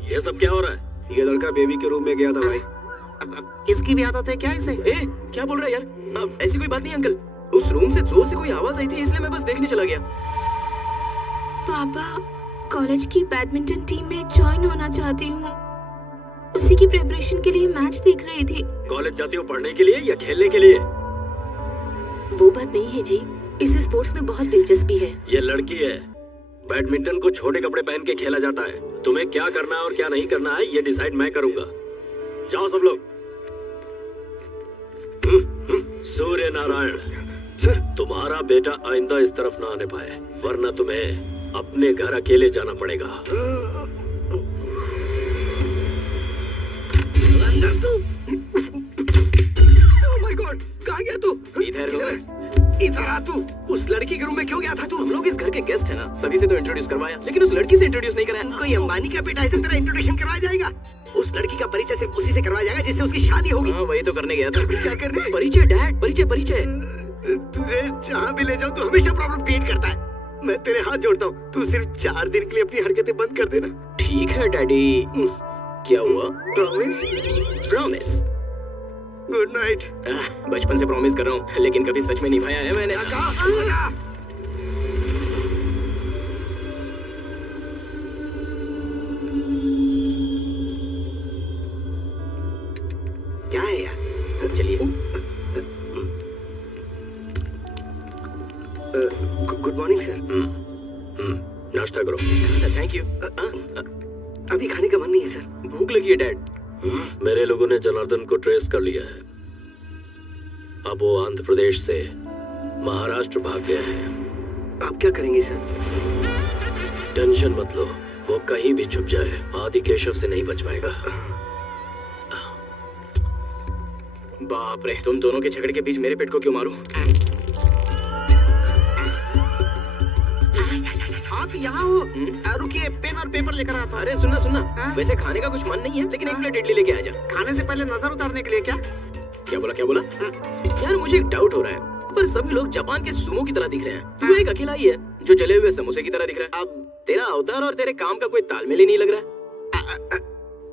ये सब क्या हो रहा है? ये लड़का बेबी के रूम में गया था भाई। इसकी भी आदत है क्या इसे? क्या बोल रहा है यार? ऐसी कोई बात नहीं अंकल। उस रूम से जोर से कोई आवाज आई थी, इसलिए मैं बस देखने चला गया। पापा, कॉलेज की बैडमिंटन टीम में ज्वाइन होना चाहती हूँ। उसी की प्रिपरेशन के लिए मैच देख रही थी। कॉलेज जाती हो पढ़ने के लिए या खेलने के लिए? वो बात नहीं है जी, इसे स्पोर्ट्स में बहुत दिलचस्पी है। ये लड़की है। बैडमिंटन को छोटे कपड़े पहन के खेला जाता है। तुम्हें क्या करना है और क्या नहीं करना है ये डिसाइड मैं करूंगा। जाओ सब लोग। सूर्य नारायण सर, तुम्हारा बेटा आइंदा इस तरफ ना आने पाए, वरना तुम्हें अपने घर अकेले जाना पड़ेगा। अंदर तू? ओह माय गॉड, कहाँ गया तू? इधर आ तू। उस लड़की के रूम में क्यों गया था तू? हम लोग इस घर के गेस्ट है ना, सभी से तो इंट्रोड्यूस करवाया, लेकिन उस लड़की से इंट्रोड्यूस नहीं कराया। कोई अंबानी का बेटा है जो तेरा इंट्रोडक्शन करवाया जाएगा? उस लड़की का परिचय सिर्फ उसी से करवाया जाएगा जिससे उसकी शादी होगी। हाँ, वही तो करने गया था। क्या करने? परिचय डैड, परिचय परिचय। तुझे जहाँ भी ले जाऊँ तू हमेशा प्रॉब्लम क्रिएट करता है। मैं तेरे हाथ जोड़ता हूँ, तू सिर्फ 4 दिन के लिए अपनी हरकतें बंद कर देना। ठीक है डैडी। क्या हुआ? प्रॉमिस? प्रॉमिस। Good night. बचपन से प्रॉमिस कर रहा हूँ, लेकिन कभी सच में निभाया है मैंने। क्या है यार? चलिए। Good morning sir. नाश्ता करो। Thank you. अभी खाने का मन नहीं है सर। भूख लगी है डैड। मेरे लोगों ने जनार्दन को ट्रेस कर लिया है। अब वो आंध्र प्रदेश से महाराष्ट्र भाग गया है। आप क्या करेंगे सर? टेंशन मत लो, वो कहीं भी छुप जाए आदि केशव से नहीं बच पाएगा। बाप रे, तुम दोनों के झगड़े के बीच मेरे पेट को क्यों मारूं? आप यहाँ हो? रुकिए, पेन और पेपर लेकर आता हूँ। अरे सुनना सुनना, वैसे खाने का कुछ मन नहीं है, लेकिन एक प्लेट इडली लेके आ जा। खाने से पहले नजर उतारने के लिए क्या? क्या बोला क्या बोला? यार मुझे एक डाउट हो रहा है, पर सभी लोग जापान के सुमो की तरह दिख रहे हैं। तू एक अकेला ही है जो जले हुए समोसे की तरह दिख रहा है। अब तेरा अवतार और तेरे काम का कोई तालमेल ही नहीं लग रहा।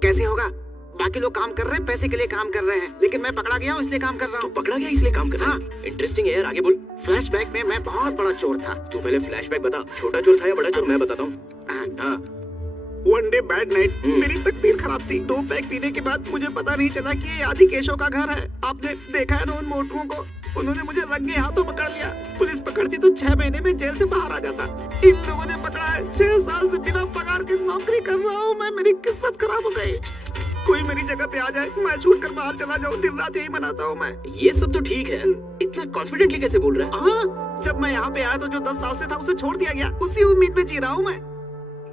कैसे होगा? बाकी लोग काम कर रहे हैं, पैसे के लिए काम कर रहे हैं, लेकिन मैं पकड़ा गया हूँ इसलिए काम कर रहा हूँ। पकड़ा गया इसलिए काम कर रहा है? इंटरेस्टिंग है यार, आगे बोल। फ्लैशबैक में मैं बहुत बड़ा चोर था। तू पहले फ्लैशबैक बता, छोटा चोर था या बड़ा चोर? मैं बताता हूँ। हाँ। वन डे बैड नाइट, मेरी तकदीर खराब थी। 2 पैक पीने के बाद मुझे पता नहीं चला कि ये आदि केशव का घर है। आपने देखा है ना उन मोटुओं को? उन्होंने मुझे रंगे हाथों पकड़ लिया। पुलिस पकड़ती तो 6 महीने में जेल से बाहर आ जाता। इन लोगों ने पकड़ा है। 6 साल से बिना पगार के नौकरी कर रहा हूँ मैं। मेरी किस्मत खराब हो गई। कोई मेरी जगह पे आ जाए, मैं छूट कर बाहर चला जाऊँ। दिन रात यही मनाता हूँ मैं। ये सब तो ठीक है, इतना कॉन्फिडेंटली कैसे बोल रहा है? हाँ, जब मैं यहाँ पे आया तो जो 10 साल से था उसे छोड़ दिया गया। उसी उम्मीद में जी रहा हूँ मैं।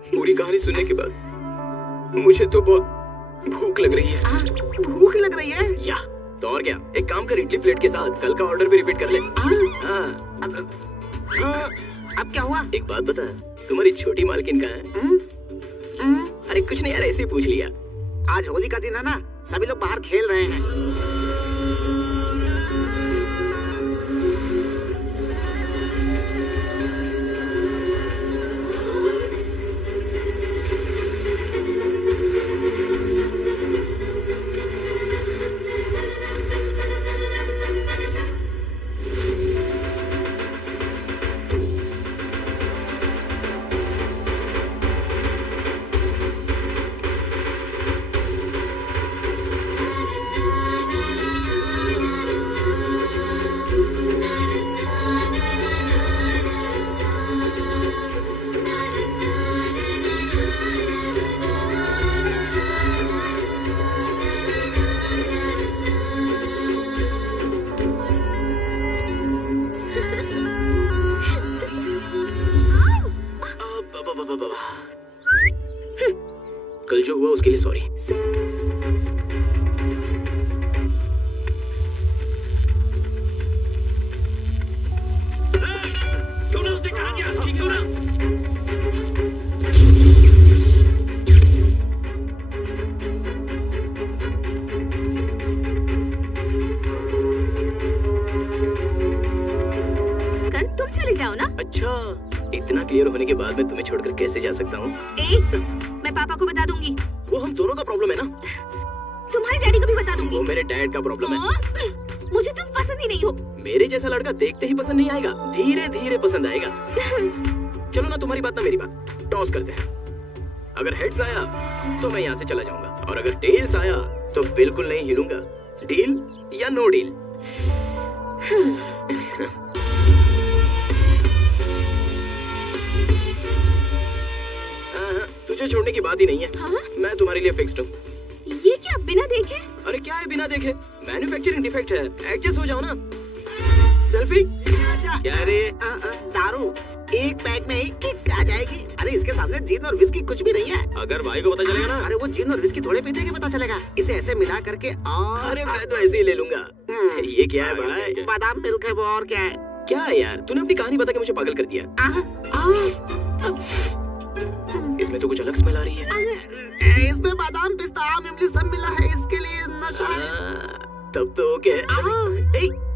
पूरी कहानी सुनने के बाद मुझे तो बहुत भूख लग रही है। भूख लग रही है? या तो और क्या, एक काम कर, इडली प्लेट के साथ कल का ऑर्डर भी रिपीट कर ले। हाँ। अब क्या हुआ? एक बात बता, तुम्हारी छोटी मालकिन कहाँ है? अरे कुछ नहीं यार, ऐसे ही पूछ लिया। आज होली का दिन है ना, सभी लोग बाहर खेल रहे हैं। कल जो हुआ उसके लिए सॉरी। तूने उसे कहा क्या? ठीक है ना? कर तुम चले जाओ ना। अच्छा, इतना क्लियर होने के बाद मैं तुम्हें छोड़कर कैसे जा सकता हूँ? मैं पापा को बता दूंगी। वो हम दोनों का प्रॉब्लम है ना। तुम्हारे डैडी को भी बता दूंगी। वो मेरे डैड का प्रॉब्लम है। मुझे तुम पसंद ही नहीं हो। मेरे जैसा लड़का देखते ही पसंद नहीं आएगा, धीरे धीरे पसंद आएगा। चलो ना, तुम्हारी बात ना मेरी बात, टॉस करते हैं। अगर हेड्स आया तो मैं यहाँ से चला जाऊंगा, और अगर टेल्स आया तो बिल्कुल नहीं हिलूंगा। डील या नो डील? तुझे छोड़ने की बात ही नहीं है। हाँ? मैं तुम्हारे लिए फिक्स्ड हूँ। ये क्या बिना देखे? अरे क्या है बिना देखे? मैन्युफैक्चरिंग डिफेक्ट है, एडजस्ट हो जाओ ना। सेल्फी? क्या रे? दारू एक पैक में ही किक आ जाएगी। अरे इसके सामने जिन और विस्की कुछ भी नहीं है। अगर भाई को पता चलेगा ना। अरे वो जिन और विस्की थोड़े पीते के पता चलेगा। इसे ऐसे मिला करके और अरे मैं तो ऐसे ही ले लूंगा। ये क्या है भाई? बादाम मिल्क है वो, और क्या है? क्या है यार, तूने अपनी कहानी बता के मुझे पागल कर दिया। इसमें तो कुछ अलग स्मेल आ रही है। इसमें बादाम, पिस्ता, आम, इमली सब मिला है। इसके लिए नशा। तब तो ओके।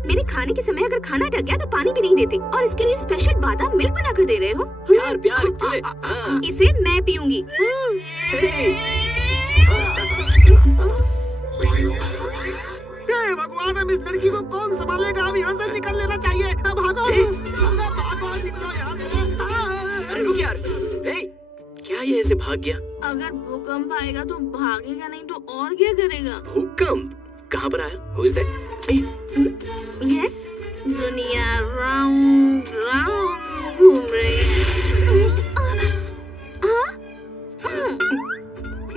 मेरे खाने के समय अगर खाना अटक गया तो पानी भी नहीं देते, और इसके लिए स्पेशल बादाम मिल्क बना कर दे रहे हो। प्यार प्यार क्यों? इसे मैं पीऊंगी। भगवान, अब इस लड़की को कौन संभालेगा? अब यहाँ से निकल लेना चाहिए। भागो भागो, निकलो यहाँ से। अरे रुक यार, क्या ये ऐसे भाग गया? अगर भूकंप आएगा तो भागेगा, नहीं तो और क्या करेगा? भूकंप कहाँ पर आया? Who is that? यस, दुनिया राउंड राउंड घूम रही है।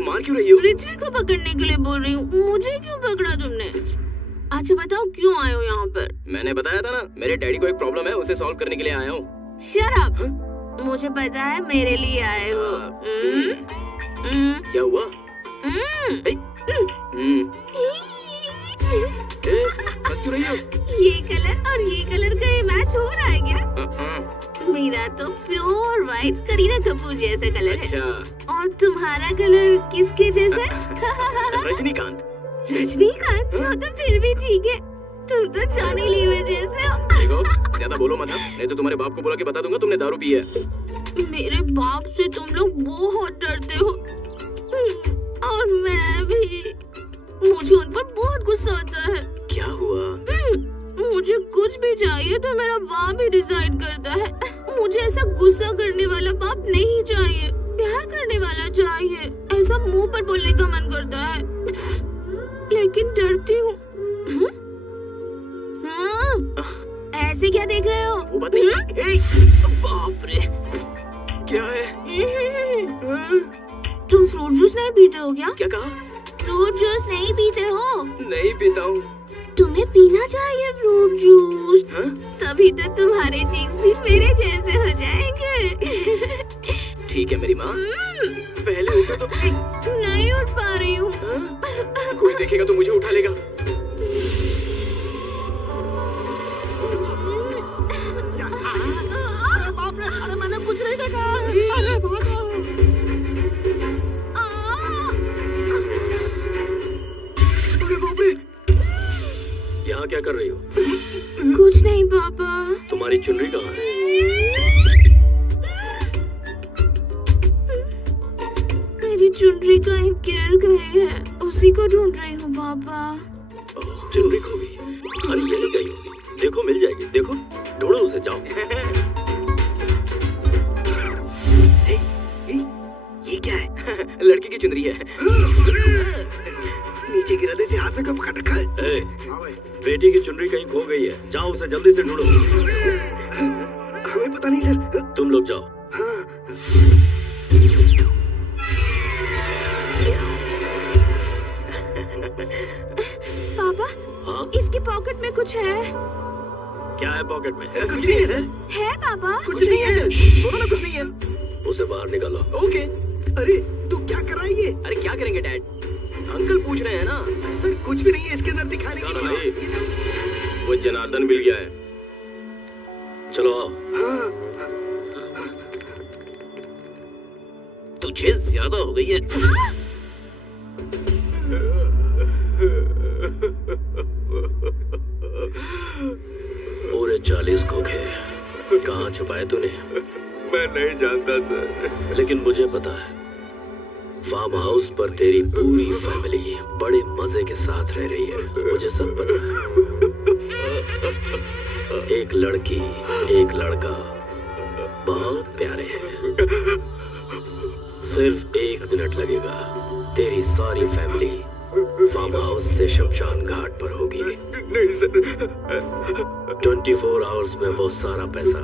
मार क्यों रही हो? पृथ्वी को पकड़ने के लिए बोल रही हूँ। मुझे क्यों पकड़ा तुमने? अच्छा बताओ, क्यों आए हो यहाँ पर? मैंने बताया था ना, मेरे डैडी को एक प्रॉब्लम है, उसे सॉल्व करने के लिए आया हूँ। Shut up. मुझे पता है मेरे लिए आए हो। क्या हुआ? बस क्यों रही हो? ये कलर और ये कलर का ये मैच हो रहा है क्या? मेरा तो प्योर व्हाइट करीना कपूर जैसा कलर है। और तुम्हारा कलर किसके जैसा है? रजनीकांत। रजनीकांत? वो तो फिर भी ठीक है। तुम तो जॉनी लीवर जैसे हो। देखो, ज्यादा बोलो मत, नहीं तो तुम्हारे बाप को बुला के बता दूंगा तुमने दारू पी है। मेरे बाप से तुम लोग बहुत डरते हो, और मैं भी। मुझे उन पर बहुत गुस्सा आता है। क्या हुआ? मुझे कुछ भी चाहिए तो मेरा बाप ही डिसाइड करता है। मुझे ऐसा गुस्सा करने वाला बाप नहीं चाहिए, प्यार करने वाला चाहिए। ऐसा मुंह पर बोलने का मन करता है, लेकिन डरती हूँ। ऐसे क्या देख रहे हो? वो बात नहीं। बाप रे, क्या है? तुम फ्रूट जूस नहीं पीते हो क्या? क्या कहा? फ्रूट जूस नहीं पीते हो? नहीं पीता हूँ। तुम्हें पीना चाहिए फ्रूट जूस। हाँ? तभी तो तुम्हारे चीक्स भी मेरे जैसे हो जाएंगे। ठीक है मेरी माँ, पहले उठो तो। नहीं नहीं उठ पा रही हूँ। कोई देखेगा तो मुझे उठा लेगा। अरे बाप रे, अरे मैंने कुछ नहीं देखा। अरे भागो। अरे बाप रे, यहाँ क्या कर रही हो? कुछ नहीं पापा। तुम्हारी चुनरी कहाँ है? मेरी चुनरी कहीं गिर गई है, उसी को ढूंढ रही हूँ पापा। चुनरी खो गई? अरे यही गई होगी। देखो मिल जाएगी, देखो ढूंढो उसे, जाओ। ये क्या है? लड़की की चुनरी है। नीचे गिराने से हाथ में कब पकड़ रखा है? ए, बेटी की चुनरी कहीं खो गई है, जाओ उसे जल्दी से ढूंढो। हमें पता नहीं सर। तुम लोग जाओ। पापा, हाँ? इसकी पॉकेट में कुछ है। क्या है पॉकेट में? कुछ नहीं है सर। है पापा? कुछ नहीं है। बोलो ना कुछ नहीं है। उसे बाहर निकालो। ओके। अरे तू क्या कर रहा है ये? अरे क्या करेंगे डैड? अंकल पूछ रहे हैं ना। सर कुछ भी नहीं है इसके अंदर दिखाने के जानो लिए। भाई, वो जनार्दन मिल गया है। चलो आओ। तुझे ज्यादा हो गई है। पूरे 40 खोखे कहाँ छुपाए तूने? मैं नहीं जानता सर। लेकिन मुझे पता है, फार्म हाउस पर तेरी पूरी फैमिली बड़े मजे के साथ रह रही है। मुझे सब पता है। एक लड़की, एक लड़का बहुत प्यारे हैं। सिर्फ 1 मिनट लगेगा, तेरी सारी फैमिली फार्म हाउस से शमशान घाट पर होगी। नहीं सर। 24 आवर्स में वो सारा पैसा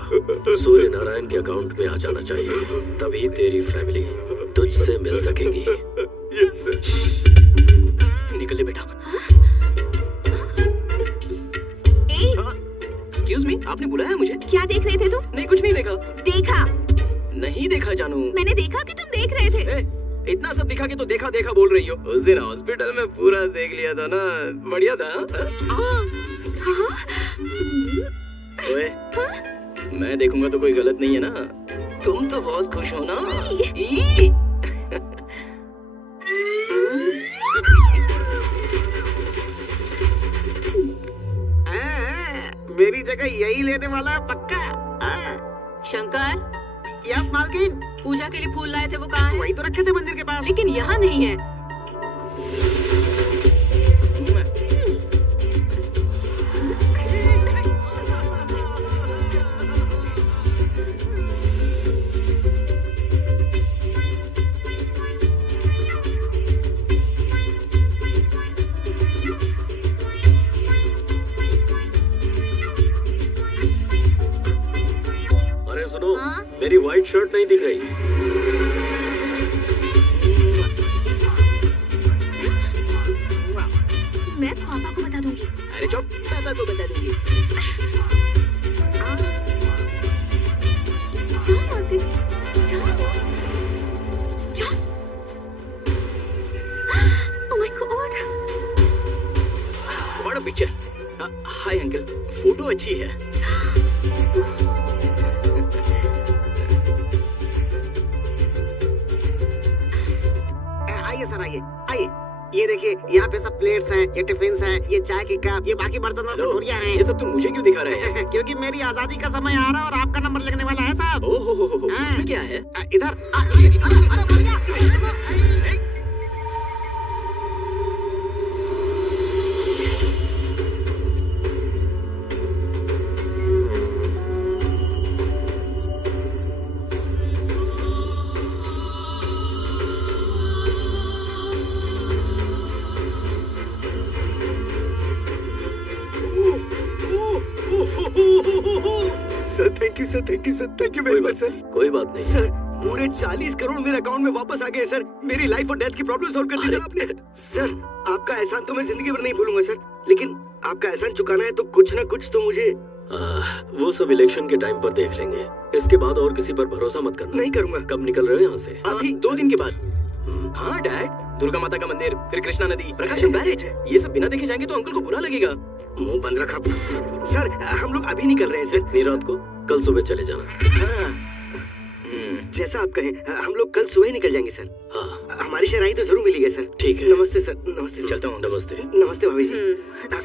सूर्य नारायण के अकाउंट में आ जाना चाहिए, तभी तेरी फैमिली तुझसे मिल सकेगी। Yes sir. निकल ले बेटा। एक्सक्यूज मी, आपने बुलाया है मुझे? क्या देख रहे थे तुम? नहीं कुछ नहीं देखा। देखा? नहीं देखा जानू। मैंने देखा कि तुम देख रहे थे। इतना सब दिखा के तो देखा देखा बोल रही हो। उस दिन हॉस्पिटल में पूरा देख लिया था ना, बढ़िया था। ओए, मैं देखूंगा तो कोई गलत नहीं है ना? तुम तो बहुत खुश हो ना? मेरी जगह यही लेने वाला है पक्का। शंकर, यस मालकिन। पूजा के लिए फूल लाए थे, वो कहाँ है? वही तो रखे थे मंदिर के पास। लेकिन यहाँ नहीं है। अरे सुनो, हाँ? मेरी व्हाइट शर्ट नहीं दिख रही। मैं पापा को बता दूंगी। अरे चुप, पापा को बता दूंगी। जाओ वहाँ से, जाओ। जाओ। Oh my God! What a picture. Hi uncle, photo अच्छी है। आइए सर, आइए आइए। ये देखिए, यहाँ पे सब प्लेट्स हैं, ये टिफिन्स हैं, ये चाय की कप, ये बाकी बर्तन और कटोरियाँ हैं। ये सब तुम मुझे क्यों दिखा रहे हैं? क्योंकि मेरी आजादी का समय आ रहा है और आपका नंबर लगने वाला है साहब। ओहो, हाँ। इसमें क्या है? इधर अरे बढ़िया। Sir thank you sir, thank you sir, thank you very much sir. कोई बात नहीं। सर पूरे 40 करोड़ मेरे अकाउंट में वापस आ गए सर। मेरी लाइफ और डेथ की प्रॉब्लम सॉल्व कर दी सर आपने। सर आपका एहसान तो मैं जिंदगी भर नहीं भूलूंगा सर, लेकिन आपका एहसान चुकाना है तो कुछ ना कुछ तो मुझे। वो सब इलेक्शन के टाइम पर देख लेंगे। इसके बाद और किसी पर भरोसा मत करना। नहीं करूंगा। कब निकल रहे हो यहाँ से? अभी 2 दिन के बाद। हाँ डैड, दुर्गा माता का मंदिर, फिर कृष्णा नदी, प्रकाशम बैरेज, ये सब बिना देखे जाएंगे तो अंकल को बुरा लगेगा। मुंह बंद रखा। सर हम लोग अभी निकल रहे हैं सर। इतनी रात को? कल सुबह चले जाना। हाँ, जैसा आप कहें, हम लोग कल सुबह ही निकल जाएंगे सर। हाँ हमारी शराई तो जरूर मिलेगी सर। ठीक है। नमस्ते सर। नमस्ते सर। चलता हूँ। नमस्ते। नमस्ते भाभी जी।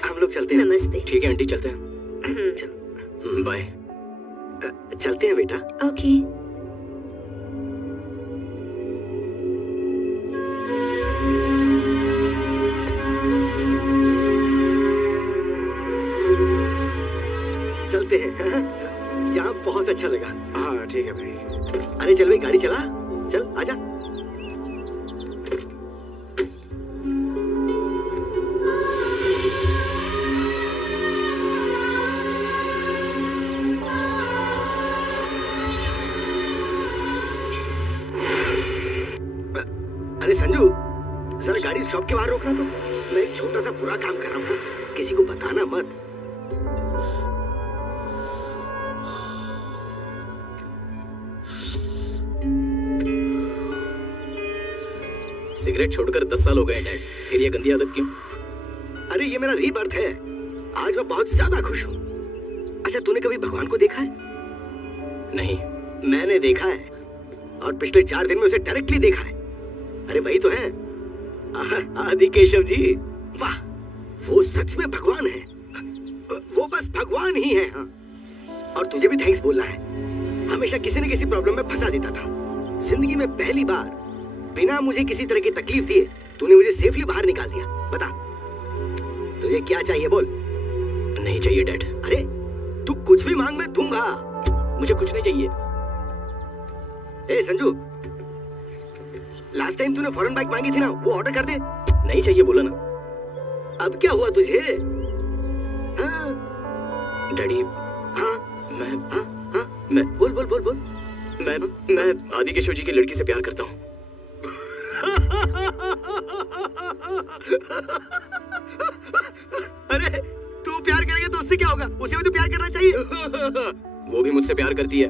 हम लोग चलते हैं। नमस्ते। ठीक है आंटी, चलते हैं। बाय। चलते हैं बेटा। ओके। चलते हैं। यहाँ बहुत अच्छा लगा। हाँ ठीक है भाई। अरे चल भाई, गाड़ी चला। चल आजा। अरे संजू, जरा गाड़ी शॉप के बाहर रोकना। तो मैं एक छोटा सा बुरा काम कर रहा हूँ, किसी को बताना मत। सिगरेट छोड़कर 10 साल हो गए डैड, फिर ये गंदी आदत क्यों? अरे ये मेरा रीबर्थ है। आज मैं बहुत ज्यादा खुश हूँ। अच्छा तूने कभी भगवान को देखा है? नहीं। मैंने देखा है, और पिछले 4 दिन में उसे डायरेक्टली देखा है। अरे वही तो है, आदि केशव जी। वाह, वो सच में भगवान है। वो बस भगवान ही है। हाँ। और तुझे भी थैंक्स बोलना है। हमेशा किसी न किसी प्रॉब्लम में फंसा देता था। जिंदगी में पहली बार बिना मुझे किसी तरह की तकलीफ दिए तूने मुझे सेफली बाहर निकाल दिया। बता तुझे क्या चाहिए, बोल। नहीं चाहिए डैड। अरे तू कुछ भी मांग, मैं दूंगा। मुझे कुछ नहीं चाहिए। ए संजू, लास्ट टाइम तूने फॉरेन बाइक मांगी थी ना, वो ऑर्डर कर दे। नहीं चाहिए बोला ना। अब क्या हुआ तुझे? हाँ डैडी। हाँ मैं बोल बोल बोल बोल। मैं आदि केशव जी की लड़की से प्यार करता हूँ। अरे तू प्यार करेगा तो उससे क्या होगा? उसे भी तो प्यार करना चाहिए। वो भी मुझसे प्यार करती है।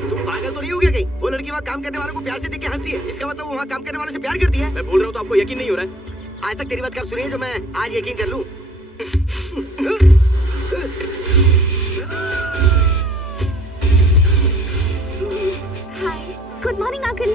तू पागल तो नहीं हो गया कहीं? वो लड़की वहाँ काम करने वालों को प्यार से देख के हंसती है, इसका मतलब वो वहाँ काम करने वालों से प्यार करती है। मैं बोल रहा हूँ तो आपको यकीन नहीं हो रहा है? आज तक तेरी बात कब सुनी है जो मैं आज यकीन कर लूं? हाय, गुड मॉर्निंग अंकल।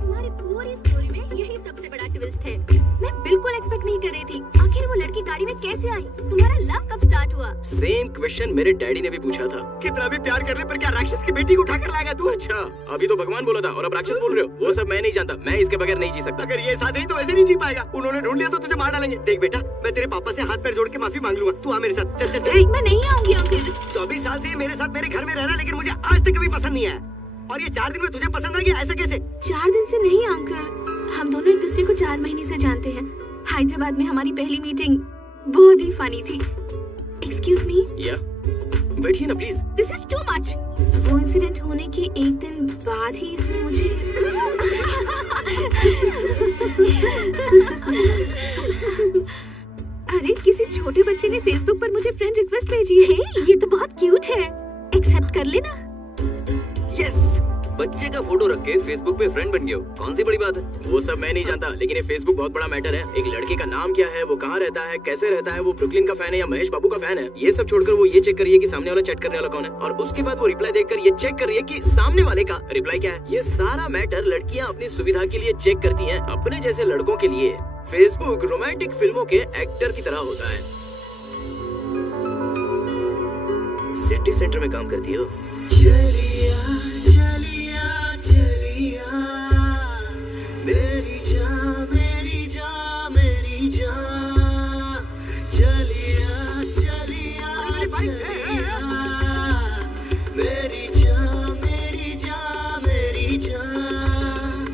तुम्हारी पूरी स्टोरी में यही सबसे बड़ा ट्विस्ट है। मैं बिल्कुल एक्सपेक्ट नहीं कर रही थी। आखिर वो लड़की गाड़ी में कैसे आई? तुम्हारा लव कब स्टार्ट हुआ? सेम क्वेश्चन मेरे डैडी ने भी पूछा था। कितना भी प्यार करने पर क्या राक्षस की बेटी को उठाकर लाएगा तू? अच्छा, अभी तो भगवान बोला था और अब राक्षस बोल रहे हो। वो सब मैं नहीं जानता, मैं इसके बगैर नहीं जी सकता। अगर ये साथ नहीं तो वैसे नहीं जी पाएगा। उन्होंने ढूंढ लिया तो तुझे मार डालेंगे। देख बेटा, मैं तेरे पापा से हाथ पैर जोड़ के माफी मांग लूंगा। तू आ मेरे साथ। चल चल चल। मैं नहीं आऊंगी अंकल। 24 साल से ये मेरे साथ मेरे घर में रहना, लेकिन मुझे आज तक कभी पसंद नहीं आया। और ये 4 दिन में तुझे पसंद आ गया, ऐसा कैसे? 4 दिन से नहीं अंकल, हम दोनों एक दूसरे को 4 महीने से जानते हैं। हैदराबाद में हमारी पहली मीटिंग बहुत ही फनी थी। Excuse me. या बैठिए ना please. This is too much. वो इंसिडेंट होने के 1 दिन बाद ही इसने मुझे अरे किसी छोटे बच्चे ने फेसबुक पर मुझे फ्रेंड रिक्वेस्ट भेजी है। ये तो बहुत क्यूट है, एक्सेप्ट कर लेना। यस, बच्चे का फोटो रख के फेसबुक पे फ्रेंड बन गए हो, कौन सी बड़ी बात है? वो सब मैं नहीं जानता, लेकिन ये फेसबुक बहुत बड़ा मैटर है। एक लड़के का नाम क्या है, वो कहाँ रहता है, कैसे रहता है, वो ब्रुकलिन का फैन है या महेश बाबू का फैन है, ये सब छोड़कर वो ये चेक करिए कि सामने वाला चैट करने वाला कौन है, और उसके बाद वो रिप्लाई देखकर ये चेक करिए कि सामने वाले का रिप्लाई क्या है। ये सारा मैटर लड़कियां अपनी सुविधा के लिए चेक करती हैं। अपने जैसे लड़कों के लिए फेसबुक रोमांटिक फिल्मों के एक्टर की तरह होता है। सिटी सेंटर में काम करती हो? चलिया चलिया चलिया मेरी जान मेरी जान मेरी जान, चलिया चलिया चलिया मेरी जान मेरी जान मेरी जान।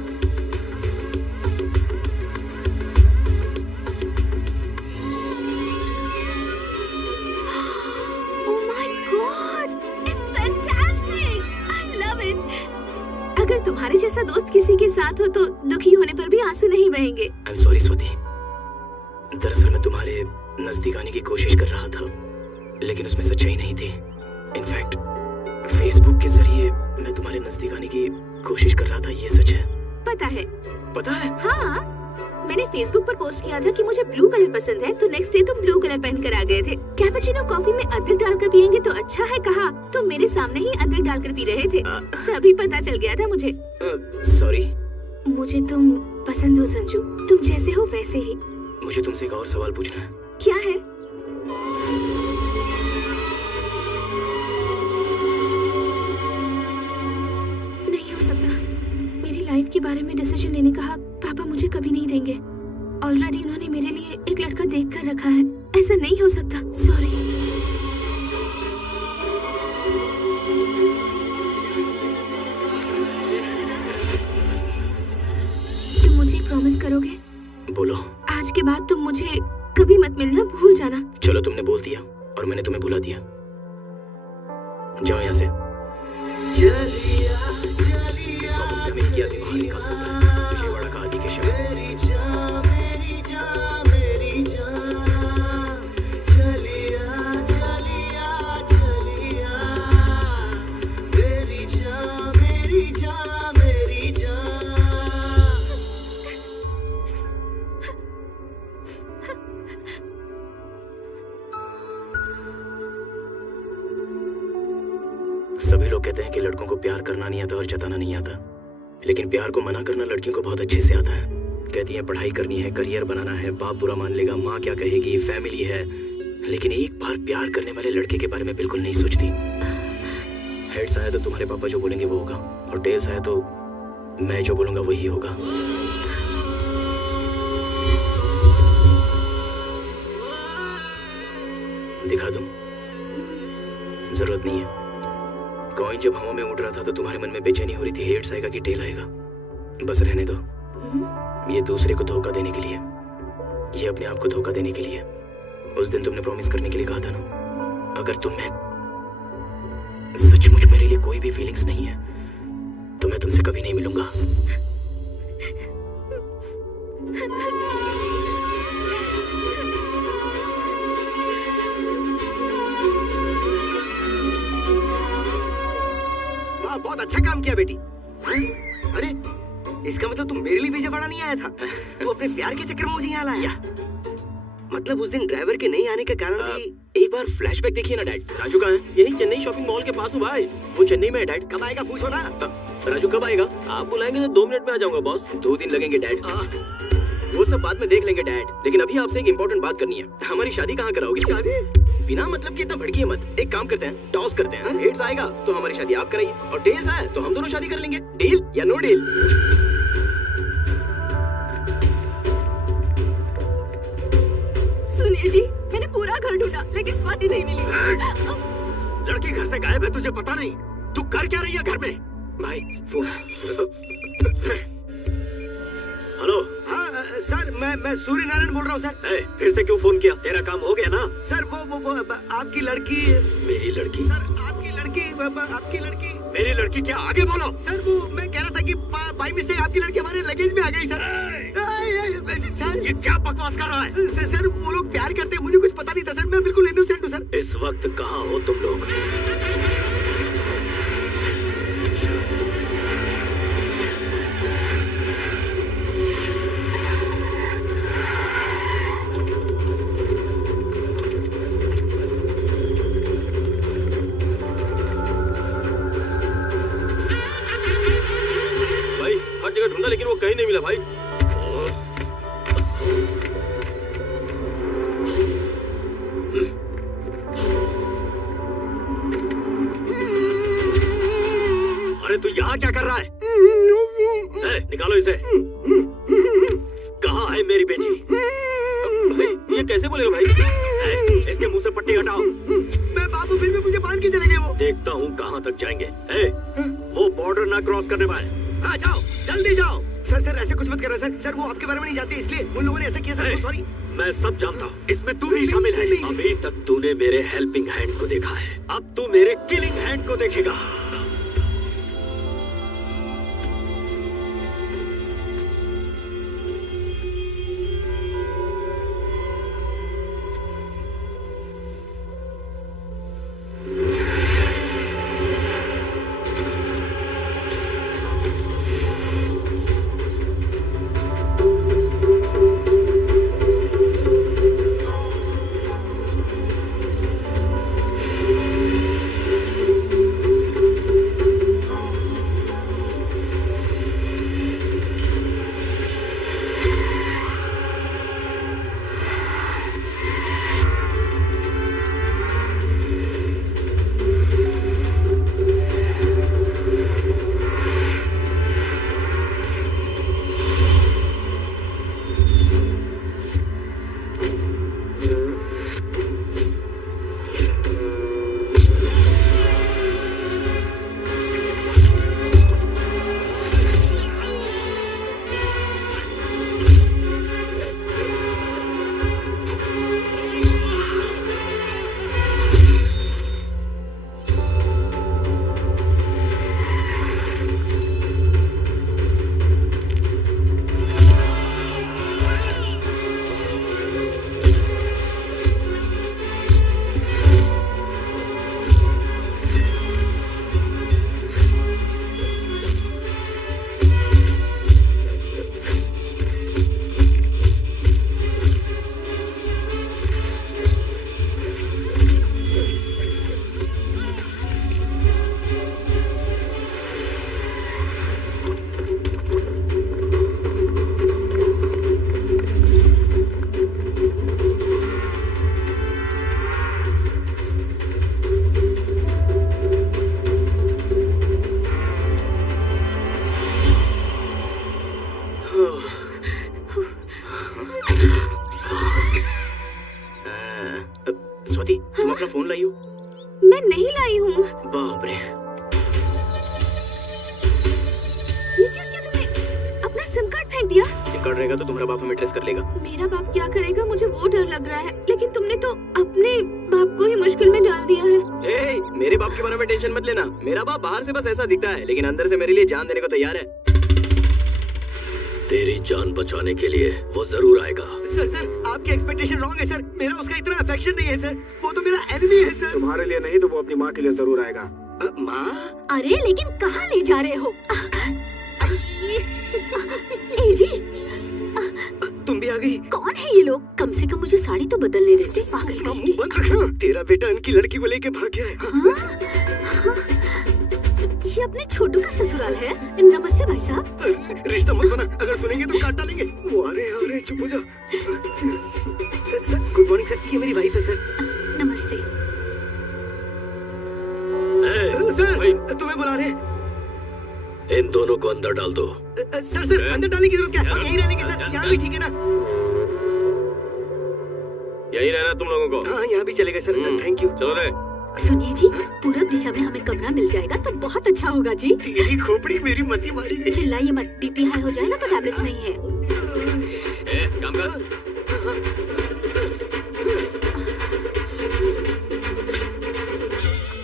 Oh my God! It's fantastic! I love it! अगर तुम्हारे जैसा दोस्त किसी के साथ हो तो दुखी होने पर भी आंसू नहीं बहेंगे। आई एम सॉरी स्वाति, दरअसल मैं तुम्हारे नजदीक आने की कोशिश कर रहा था, लेकिन उसमें सच्चाई नहीं थी। इनफैक्ट फेसबुक के जरिए मैं तुम्हारे नजदीक आने की कोशिश कर रहा था, ये सच है। पता है। पता है? हाँ, मैंने फेसबुक पर पोस्ट किया था कि मुझे ब्लू कलर पसंद है, तो नेक्स्ट डे तुम ब्लू कलर पहन कर आ गए थे। कैपुचिनो कॉफी में अदरक डालकर पियेंगे तो अच्छा है कहा, तो मेरे सामने ही अदरक डालकर पी रहे थे, तभी पता चल गया था मुझे। सॉरी। मुझे तुम पसंद हो संजू, तुम जैसे हो वैसे ही। मुझे तुमसे एक और सवाल पूछना है। क्या है? नहीं हो सकता, मेरी लाइफ के बारे में डिसीजन लेने का हक पापा मुझे कभी नहीं देंगे। ऑलरेडी उन्होंने मेरे लिए एक लड़का देख कर रखा है, ऐसा नहीं हो सकता। सॉरी। तुम मुझे प्रॉमिस करोगे? बोलो। आज के बाद तुम मुझे कभी मत मिलना, भूल जाना। चलो, तुमने बोल दिया और मैंने तुम्हें भुला दिया। जाओ यहाँ से। तुमसे हमें क्या बाहर निकाल सकता है? विजयवाड़ा का आदि के शहर। सभी लोग कहते हैं कि लड़कों को प्यार करना नहीं आता और जताना नहीं आता, लेकिन प्यार को मना करना लड़कियों को बहुत अच्छे से आता है। कहती हैं पढ़ाई करनी है, करियर बनाना है, बाप बुरा मान लेगा, माँ क्या कहेगी, फैमिली है, लेकिन एक बार प्यार करने वाले लड़के के बारे में बिल्कुल नहीं सोचती। हेड्स आया तो तुम्हारे पापा जो बोलेंगे वो होगा, और टेल्स आया तो मैं जो बोलूंगा वही होगा। दिखा दूं? जरूरत नहीं है। कॉइन जब हवा में उड़ रहा था तो तुम्हारे मन में बेचैनी हो रही थी, हेड्स आएगा कि टेल आएगा। बस रहने दो। ये दूसरे को धोखा देने के लिए, ये अपने आप को धोखा देने के लिए। उस दिन तुमने प्रॉमिस करने के लिए कहा था ना, अगर तुम में सचमुच मेरे लिए कोई भी फीलिंग्स नहीं है तो मैं तुमसे कभी नहीं मिलूंगा। बहुत अच्छा काम किया बेटी। अरे इसका मतलब तुम मेरे लिए विजयवाड़ा नहीं आया था, तू अपने प्यार के चक्कर में मुझे यहाँ लाया। मतलब उस दिन ड्राइवर के नहीं आने के कारण भी। एक बार फ्लैशबैक देखिए ना डैड। राजू कहाँ है? यही चेन्नई शॉपिंग मॉल के पास हूँ भाई। वो चेन्नई में है डैड। कब आएगा पूछो ना। राजू कब आएगा? आप बुलाएंगे तो 2 मिनट में आ जाऊंगा बॉस। 2 दिन लगेंगे डैड। वो सब बाद में देख लेंगे डैड, लेकिन अभी आपसे एक इम्पोर्टेंट बात करनी है। हमारी शादी कहाँ कराओगे? शादी बिना मतलब कि इतना भड़किए मत। एक काम करते हैं, टॉस करते हैं। हेड्स आएगा तो हमारी शादी आप कराइए, और टेल्स आए तो हम दोनों शादी कर लेंगे। डील या नो डील? सुनिए जी, मैंने पूरा घर ढूंढा लेकिन स्वाति नहीं मिली। लड़की घर से गायब है, तुझे पता नहीं? तू कर क्या रही है घर में? भाई फोन। हेलो। हाँ सर, मैं सूर्य नारायण बोल रहा हूँ सर। फिर से क्यों फोन किया? तेरा काम हो गया ना? सर वो आपकी लड़की। मेरी लड़की? सर आपकी लड़की। मेरी लड़की क्या? आगे बोलो। सर वो मैं कह रहा था कि बाई मिस्टेक आपकी लड़की हमारे लगेज में आ गई सर। सर ये क्या बकवास कर रहा है? सर वो लोग प्यार करते हैं, मुझे कुछ पता नहीं था सर, मैं बिल्कुल इनोसेंट हूँ सर। इस वक्त कहाँ हो तुम लोग? हर जगह ढूंढा लेकिन वो कहीं नहीं मिला भाई। अरे तू यहाँ क्या कर रहा है? निकालो इसे। कहाँ है मेरी बेटी? भाई ये कैसे बोलेगा भाई? इसके मुंह से पट्टी हटाओ। मैं बाबू फिर भी मुझे बांध के चले गए वो। देखता हूँ कहाँ तक जाएंगे। वो बॉर्डर ना क्रॉस करने पाए। हाँ जाओ, जल्दी जाओ। सर ऐसे कुछ मत करना सर। सर वो आपके बारे में नहीं जानते इसलिए उन लोगों ने ऐसा किया सर। सॉरी। मैं सब जानता हूँ, इसमें तू भी शामिल है। अभी तक तूने मेरे हेल्पिंग हैंड को देखा है, अब तू मेरे किलिंग हैंड को देखेगा। लाई हो? मैं नहीं लाई हूँ। बाप रे। ये क्या तुमने अपना सिम कार्ड फेंक दिया? सिम कार्ड रहेगा तो तुम्हारा बाप हमें ट्रेस कर लेगा। मेरा बाप क्या करेगा मुझे वो डर लग रहा है, लेकिन तुमने तो अपने बाप को ही मुश्किल में डाल दिया है। मेरे बाप के बारे में टेंशन मत लेना। मेरा बाप बाहर से बस ऐसा दिखता है, लेकिन अंदर से मेरे लिए जान देने को तैयार है। तेरी जान बचाने के लिए वो जरूर आएगा। सर आपकी एक्सपेक्टेशन रॉन्ग है सर। मेरा उसका इतना अफेक्शन नहीं है सर। वो तो मेरा एनिमी है सर। तुम्हारे लिए नहीं तो वो अपनी माँ के लिए जरूर आएगा। माँ? अरे लेकिन कहाँ ले जा रहे हो? ए जी, तुम भी आ गई? कौन है ये लोग? कम से कम मुझे साड़ी तो बदलने देते। पागल कहीं के। बंद रखना। तेरा बेटा उनकी लड़की को लेके भाग गया है। ये अपने छोटू का ससुराल है। नमस्ते भाई साहब। रिश्ता मत बना, अगर सुनेंगे तो काट डालेंगे। वो आ रहे हैं, चुप हो जाओ। सर गुड मॉर्निंग सर, ये मेरी वाइफ है सर। नमस्ते। सर तुम्हें बुला रहे हैं। इन दोनों को अंदर डाल दो। सर अंदर डालने की जरूरत क्या है? हम यहीं रह लेंगे सर। यहाँ भी ठीक है ना? यही रहना तुम लोगों को? हाँ यहाँ भी चलेगा सर। Thank you. चलो रे। सुनिए जी, पूरब दिशा में हमें कमरा मिल जाएगा तो बहुत अच्छा होगा जी। तेरी खोपड़ी मेरी मती मारी गई। चिल्लाइए मत, बीपी हाई हो जाएगा तो टैबलेट्स नहीं है। काम कर।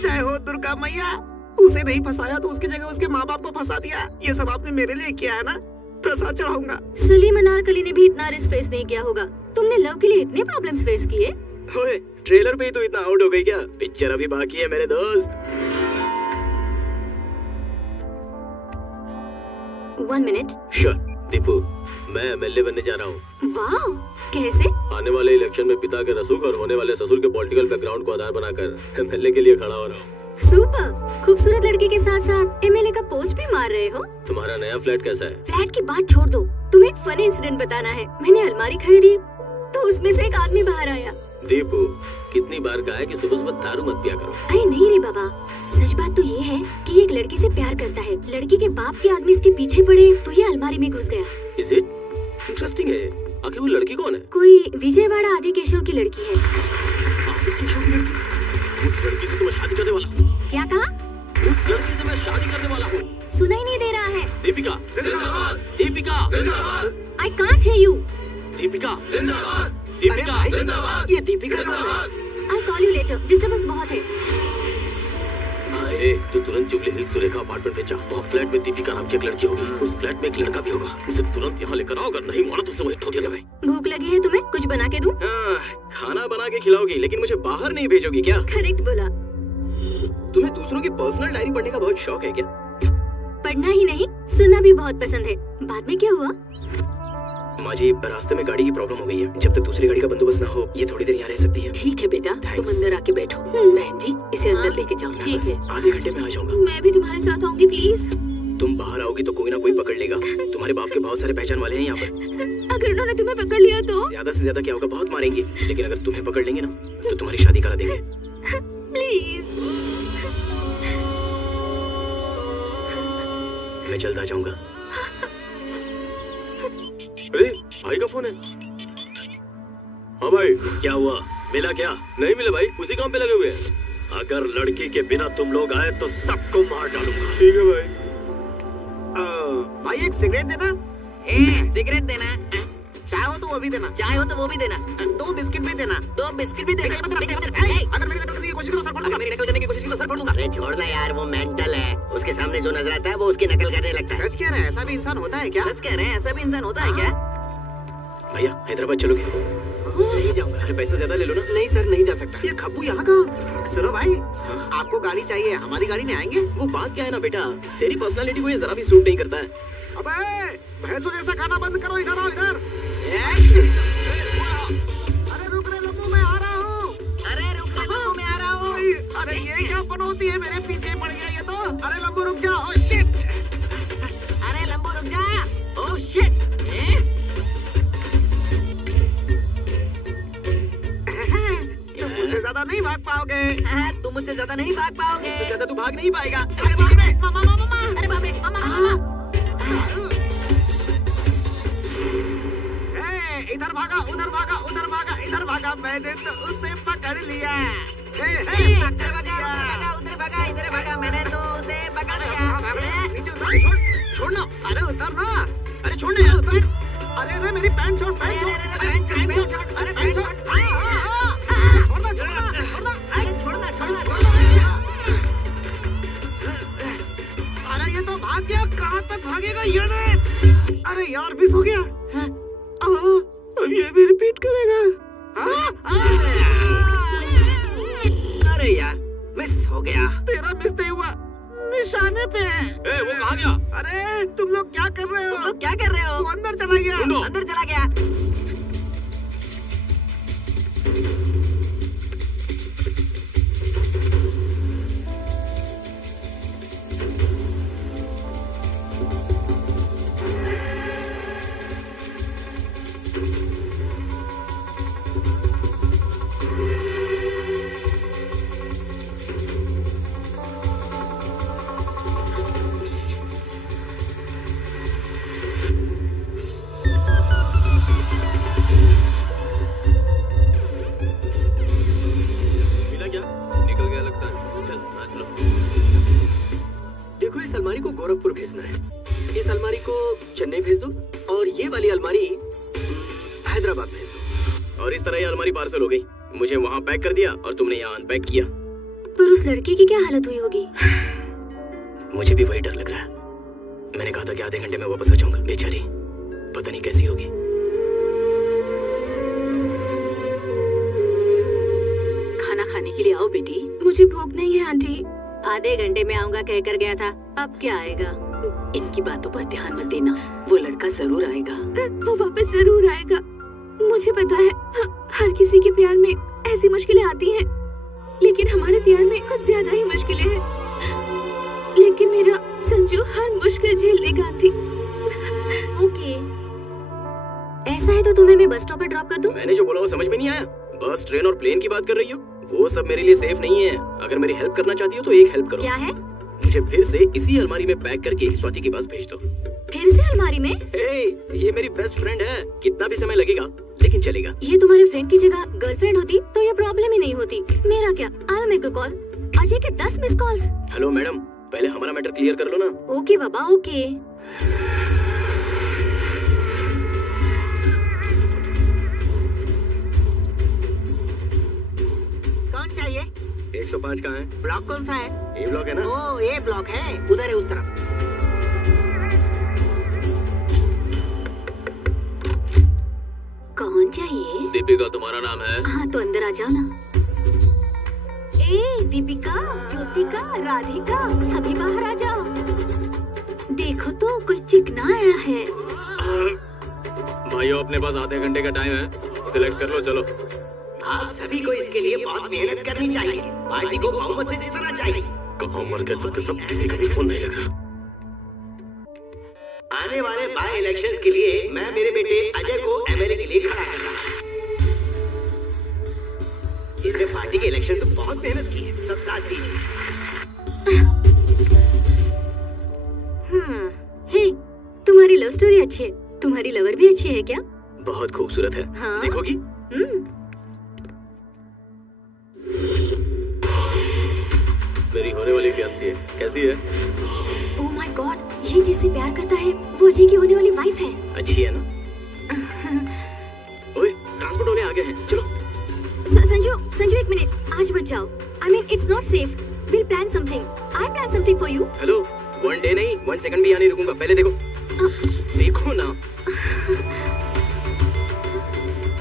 जय हो दुर्गा मैया। उसे नहीं फंसाया तो उसकी जगह उसके माँ बाप को फंसा दिया। ये सब आपने मेरे लिए किया है ना? प्रसाद चढ़ाऊंगा। सलीम अनारकली ने भी इतना रिस्क फेस नहीं किया होगा। तुमने लव के लिए इतने प्रॉब्लम्स फेस किए? ओए, ट्रेलर पे ही तो इतना आउट हो गई क्या? पिक्चर अभी बाकी है मेरे दोस्त। 1 मिनट। श्योर। दीपू, मैं एमएलए बनने जा रहा हूँ। वाह, कैसे? आने वाले इलेक्शन में पिता के रसूख और होने वाले ससुर के पॉलिटिकल बैकग्राउंड को आधार बनाकर एमएलए के लिए खड़ा हो रहा हूँ। सुपर। खूबसूरत लड़की के साथ साथ एमएलए का पोस्ट भी मार रहे हो। तुम्हारा नया फ्लैट कैसा है? फ्लैट की बात छोड़ दो, तुम्हें एक फनी इंसिडेंट बताना है। मैंने अलमारी खरीदी तो उसमें से एक आदमी बाहर आया। दीपू, कितनी बार कहा है कि सुबह सुबह दारू मत पिया करो। अरे नहीं रे बाबा, सच बात तो ये है कि एक लड़की से प्यार करता है। लड़की के बाप के आदमी इसके पीछे पड़े तो ये अलमारी में घुस गया। Is it? इंटरेस्टिंग है। आखिर वो लड़की कौन है? कोई विजयवाड़ा आदि केशव की लड़की है। उस लड़की से तो मैं शादी करने वाला हूँ। क्या कहा? उस लड़की से मैं शादी करने वाला हूँ। सुना ही नहीं दे रहा है। दीपिका जिंदाबाद। दीपिका जिंदाबाद। I can't hear you. Deepika जिंदाबाद। दीपिका जिंदाबाद। ये दीपिका कौन है? I call you later, disturbance बहुत है। आए तो तुरंत जुबली हिल्स सुरेखा अपार्टमेंट में जा। वहाँ फ्लैट में दीपिका नाम की एक लड़की होगी। उस फ्लैट में एक लड़का भी होगा। उसे तुरंत यहाँ लेकर आओ। अगर नहीं माना तो उसे वहीं ठोक देना। भूख लगी है तुम्हें? कुछ बना के दूं? खाना बना के खिलाओगी, लेकिन मुझे बाहर नहीं भेजोगी क्या? करेक्ट बोला। तुम्हें दूसरों की पर्सनल डायरी पढ़ने का बहुत शौक है क्या? पढ़ना ही नहीं, सुनना भी बहुत पसंद है। बाद में क्या हुआ? माँ जी, रास्ते में गाड़ी की प्रॉब्लम हो गई है। जब तक दूसरी गाड़ी का बंदोबस्त ना हो, ये थोड़ी देर यहाँ रह सकती है। ठीक है बेटा, तुम Thanks. अंदर आके बैठो। बहन जी, इसे अंदर लेके जाओ। ठीक है। आधे घंटे में आ जाऊंगा। मैं भी तुम्हारे साथ आऊंगी प्लीज। तुम बाहर आओगी तो कोई ना कोई पकड़ लेगा। तुम्हारे बाप के बहुत सारे पहचान वाले हैं यहाँ पर। अगर उन्होंने तुम्हें पकड़ लिया तो? ज्यादा से ज्यादा क्या होगा, बहुत मारेंगे। लेकिन अगर तुम्हें पकड़ लेंगे ना तो तुम्हारी शादी करा देंगे। प्लीज। मैं जल्द आ जाऊंगा। अरे भाई का फोन है। हाँ भाई, क्या हुआ? मिला क्या? नहीं मिले भाई, उसी काम पे लगे हुए हैं। अगर लड़की के बिना तुम लोग आए तो सबको मार डालूंगा। ठीक है भाई। भाई एक सिगरेट देना। सिगरेट देना? चाय हो तो वो भी देना। चाय हो तो वो भी देना। 2 बिस्किट भी देना। 2 बिस्किट भी देना। अगर मेरी नकल करने की कोशिश करो सर फोड़ दूंगा। मेरी नकल करने की कोशिश की तो सर फोड़ दूंगा। अरे छोड़ ना यार, वो मेंटल है। उसके सामने जो नजर आता है वो उसकी नकल करने लगता है। सच कह रहे हैं, ऐसा भी इंसान होता है क्या? सच कह रहे हैं, ऐसा भी इंसान होता है क्या? भैया, हैदराबाद चलोगे? नहीं जाऊंगा। अरे पैसा ज्यादा ले लो ना। नहीं सर, नहीं जा सकता। ये खब्बू यहाँ का। सुनो भाई, आपको गाड़ी चाहिए, हमारी गाड़ी में आएंगे? वो बात क्या है ना बेटा, तेरी पर्सनालिटी को ये जरा भी सूट नहीं करता है। अबे भैंसों जैसा खाना बंद करो, इधर आओ इधर। अरे रुक रे लम्बू, मैं आ रहा हूँ। अरे रुक रे लम्बू, मैं आ रहा हूँ। अरे ये क्या बनोती है, मेरे पीछे पड़ गया ये तो। अरे लम्बू रुक जा। Oh shit. अरे लम्बू रुक जा। Oh shit. तुम मुझसे ज्यादा नहीं भाग पाओगे। तुम मुझसे ज्यादा नहीं भाग पाओगे। मुझसे ज्यादा तू भाग नहीं पाएगा। अरे बाप रे, मामा मामा मामा। अरे बाप रे, मामा। इधर भागा, उधर भागा, उधर भागा, इधर भागा। मैंने तो उसे पकड़ लिया। इधर भागा, इधर भागा, मैंने तो उसे पकड़ लिया। छोड़ना, अरे उतर ना, अरे छोड़ना यार, उतर। अरे मेरी पैंट छोड़, पैंट छोड़, अरे पैंट छोड़, छोड़ना, छोड़ना, अरे छोड़ना। अरे ये तो भाग गया, कहाँ तक भागेगा ये ने? अरे यार मिस हो गया। अब ये भी रिपीट करेगा। अरे यार मिस हो गया। तेरा मिस नहीं हुआ, निशाने पे है। वो कहाँ गया? अरे तुम लोग क्या कर रहे हो? तुम लोग क्या कर रहे हो? वो अंदर चला गया। अंदर चला गया। अलमारी को गोरखपुर भेजना है, इस अलमारी को चेन्नई भेज दो और ये वाली अलमारी हैदराबाद भेज दो। और इस तरह ये अलमारी पार्सल हो गई। मुझे वहाँ पैक कर दिया और तुमने यहाँ अनपैक किया। पर उस लड़की की क्या हालत हुई होगी? मुझे भी वही डर लग रहा है। मैंने कहा था कि आधे घंटे में वापस आ जाऊंगा। बेचारी पता नहीं कैसी होगी। खाना खाने के लिए आओ बेटी। मुझे भूख नहीं है आंटी। आधे घंटे में आऊंगा कहकर गया था, अब क्या आएगा? इनकी बातों पर ध्यान मत देना, वो लड़का जरूर आएगा। वो वापस जरूर आएगा। मुझे पता है हर किसी के प्यार में ऐसी मुश्किलें आती हैं, लेकिन हमारे प्यार में कुछ ज्यादा ही मुश्किलें हैं। लेकिन मेरा संजू हर मुश्किल झेल लेगा आंटी। ओके, ऐसा है तो तुम्हें मैं बस स्टॉप पर ड्रॉप कर दूं? मैंने जो बोला वो समझ में नहीं आया? बस, ट्रेन और प्लेन की बात कर रही हो? वो सब मेरे लिए सेफ नहीं है। अगर मेरी हेल्प करना चाहती हो तो एक हेल्प करो। क्या है? मुझे फिर से इसी अलमारी में पैक करके स्वाति के पास भेज दो। फिर से अलमारी में? ये मेरी बेस्ट फ्रेंड है, कितना भी समय लगेगा लेकिन चलेगा। ये तुम्हारे फ्रेंड की जगह गर्लफ्रेंड होती तो ये प्रॉब्लम ही नहीं होती। मेरा क्या, I'll make a call। Ajay के 10 मिस कॉल्स। हेलो मैडम, पहले हमारा मैटर क्लियर कर लो ना। ओके बाबा, ओके। कौन चाहिए? 105 कहाँ है? ब्लॉक कौन सा है? ए ब्लॉक है ना? ओ, ये ब्लॉक है, उधर है उस तरफ। कौन चाहिए? दीपिका तुम्हारा नाम है? हाँ तो अंदर आ जाओ ना। ए दीपिका, ज्योतिका, राधिका, सभी बाहर आ जाओ। देखो तो कोई चिकना आया है। भाइयों, अपने पास आधे घंटे का टाइम है, सिलेक्ट कर लो। चलो, आप सभी को इसके लिए बहुत मेहनत करनी चाहिए। पार्टी को बहुमत से जीतना चाहिए। कहाँ मर गए सबके सब, किसी का भी फोन नहीं लग रहा। आने वाले बाय इलेक्शंस के लिए मैं मेरे बेटे अजय को एमएलए के लिए खड़ा कर रहा हूँ। इसने पार्टी के इलेक्शन से बहुत मेहनत की है, सब साथ दीजिए। हे, तुम्हारी लव स्टोरी अच्छी है। तुम्हारी लवर भी अच्छी है क्या? बहुत खूबसूरत है। हाँ? देखोगी? मेरी होने वाली फियांसी है, कैसी है? ओह माय गॉड, ये जिससे प्यार करता है वो अजय की होने वाली वाइफ है। अच्छी है ना? ओए, ट्रांसपोर्ट वाले आ गए हैं, चलो। संजू एक मिनट, आज मत जाओ। I mean, it's not safe. We'll plan something. I plan something for you. Hello, 1 day नहीं 1 सेकंड भी यहाँ नहीं रुकूंगा। पहले देखो, देखो ना।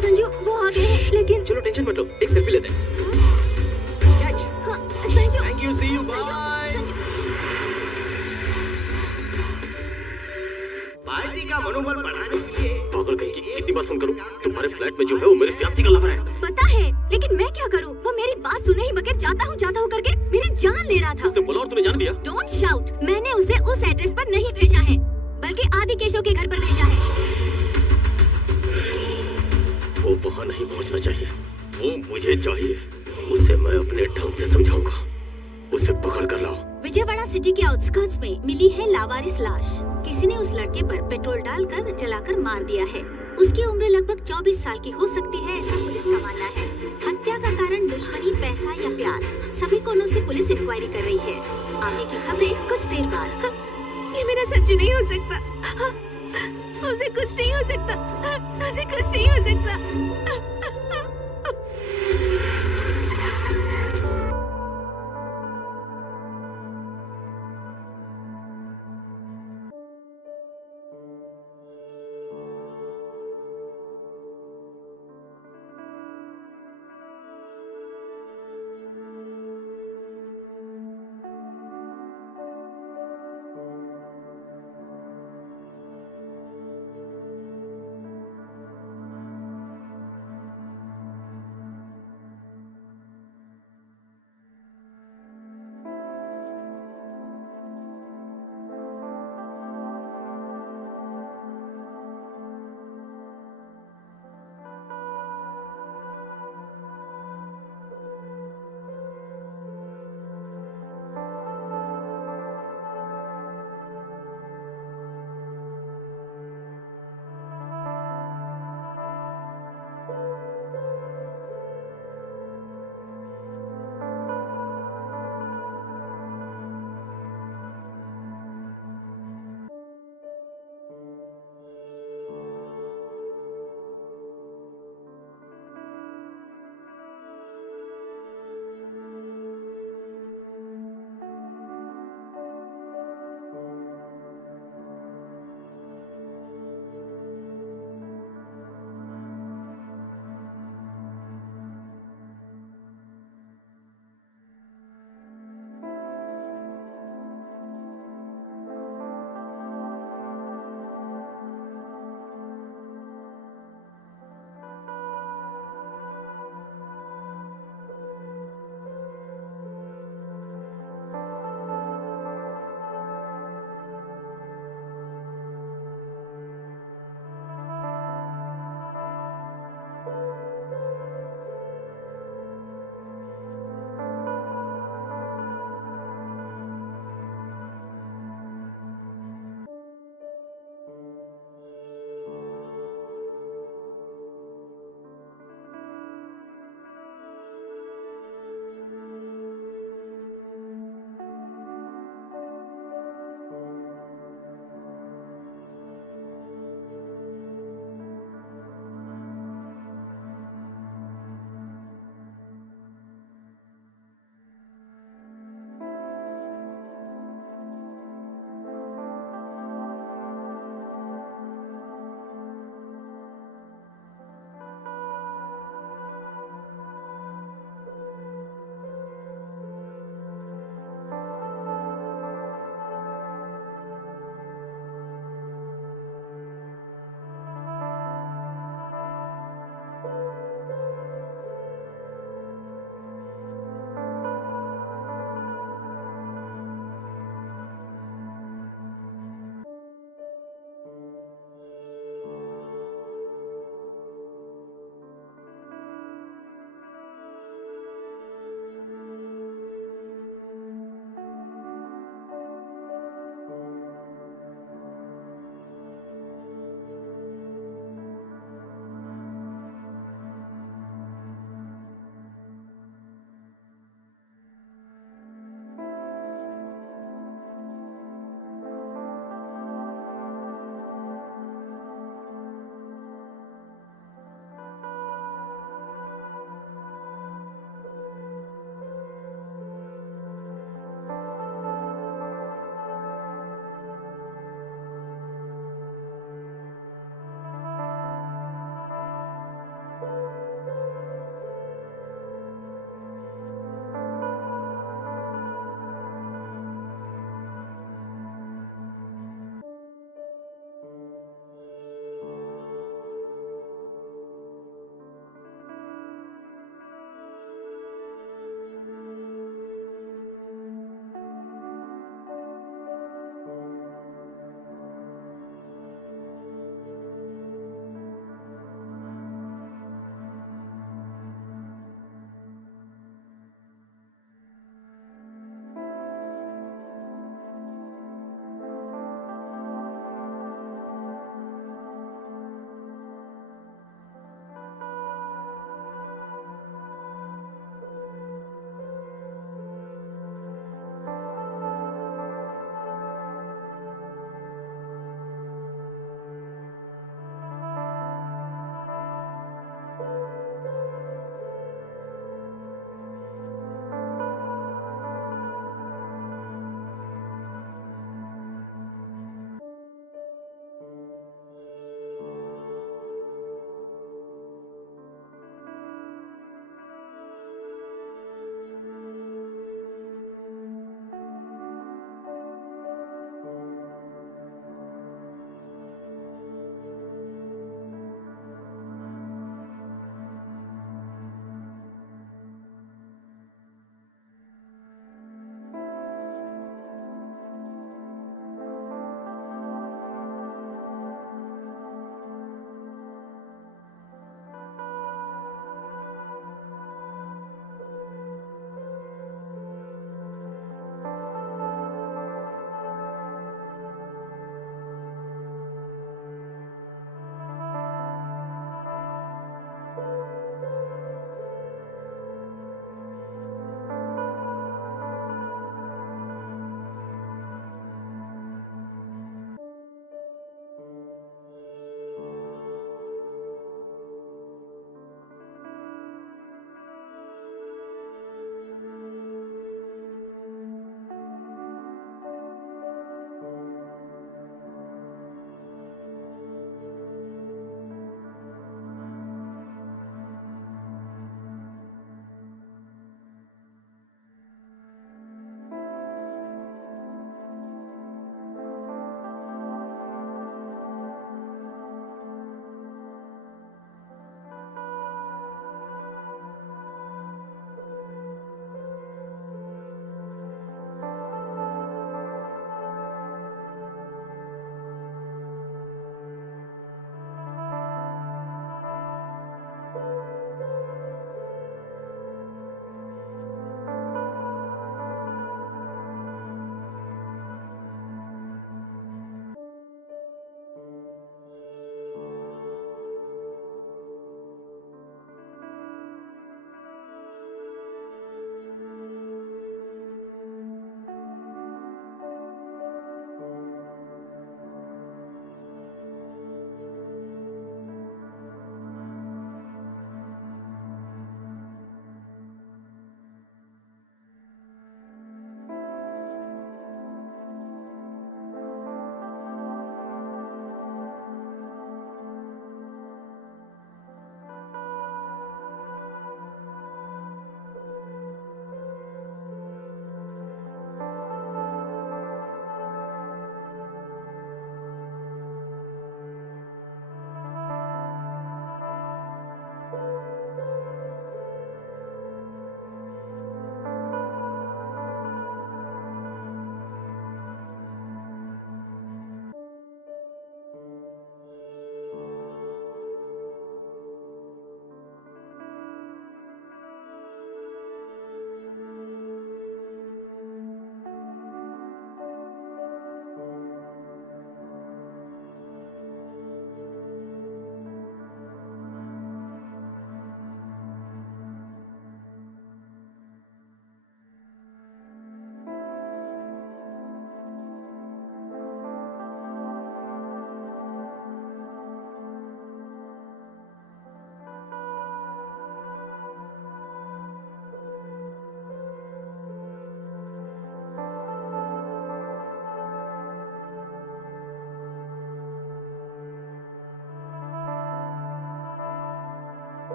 संजू वो आ गए हैं, लेकिन चलो टेंशन मत लो, एक सेल्फी लेते हैं। हाँ, Sanju. Thank you, see you, bye. Party का मनोबल बढ़ाने के लिए पागल कहीं की, कितनी बार फोन करूं? तुम्हारे फ्लैट में जो है वो मेरे फियांसी का लवर है। पता है, लेकिन मैं क्या करूं? वो मेरी बात सुने ही बगैर जाता हूं करके मेरी जान ले रहा था। उसने बोला और तूने जान दिया? Don't shout. मैंने उसे उस एड्रेस पर नहीं भेजा है, बल्कि आदि केशव के घर पर भेजा है। वो वहाँ नहीं पहुँचना चाहिए, वो मुझे चाहिए। उसे मैं अपने ढंग से समझाऊंगा। उसे पकड़ कर लाओ। विजयवाड़ा सिटी के आउटस्कर्ट्स में मिली है लावारिस लाश। किसी ने उस लड़के पर पेट्रोल डालकर जलाकर मार दिया है। उसकी उम्र लगभग 24 साल की हो सकती है, ऐसा पुलिस का मानना है। हत्या का कारण दुश्मनी, पैसा या प्यार, सभी कोणों से पुलिस इंक्वायरी कर रही है। आगे की खबरें कुछ देर बाद। ये मेरा सच नहीं हो सकता। उसे कुछ नहीं हो सकता। उसे कुछ नहीं हो सकता।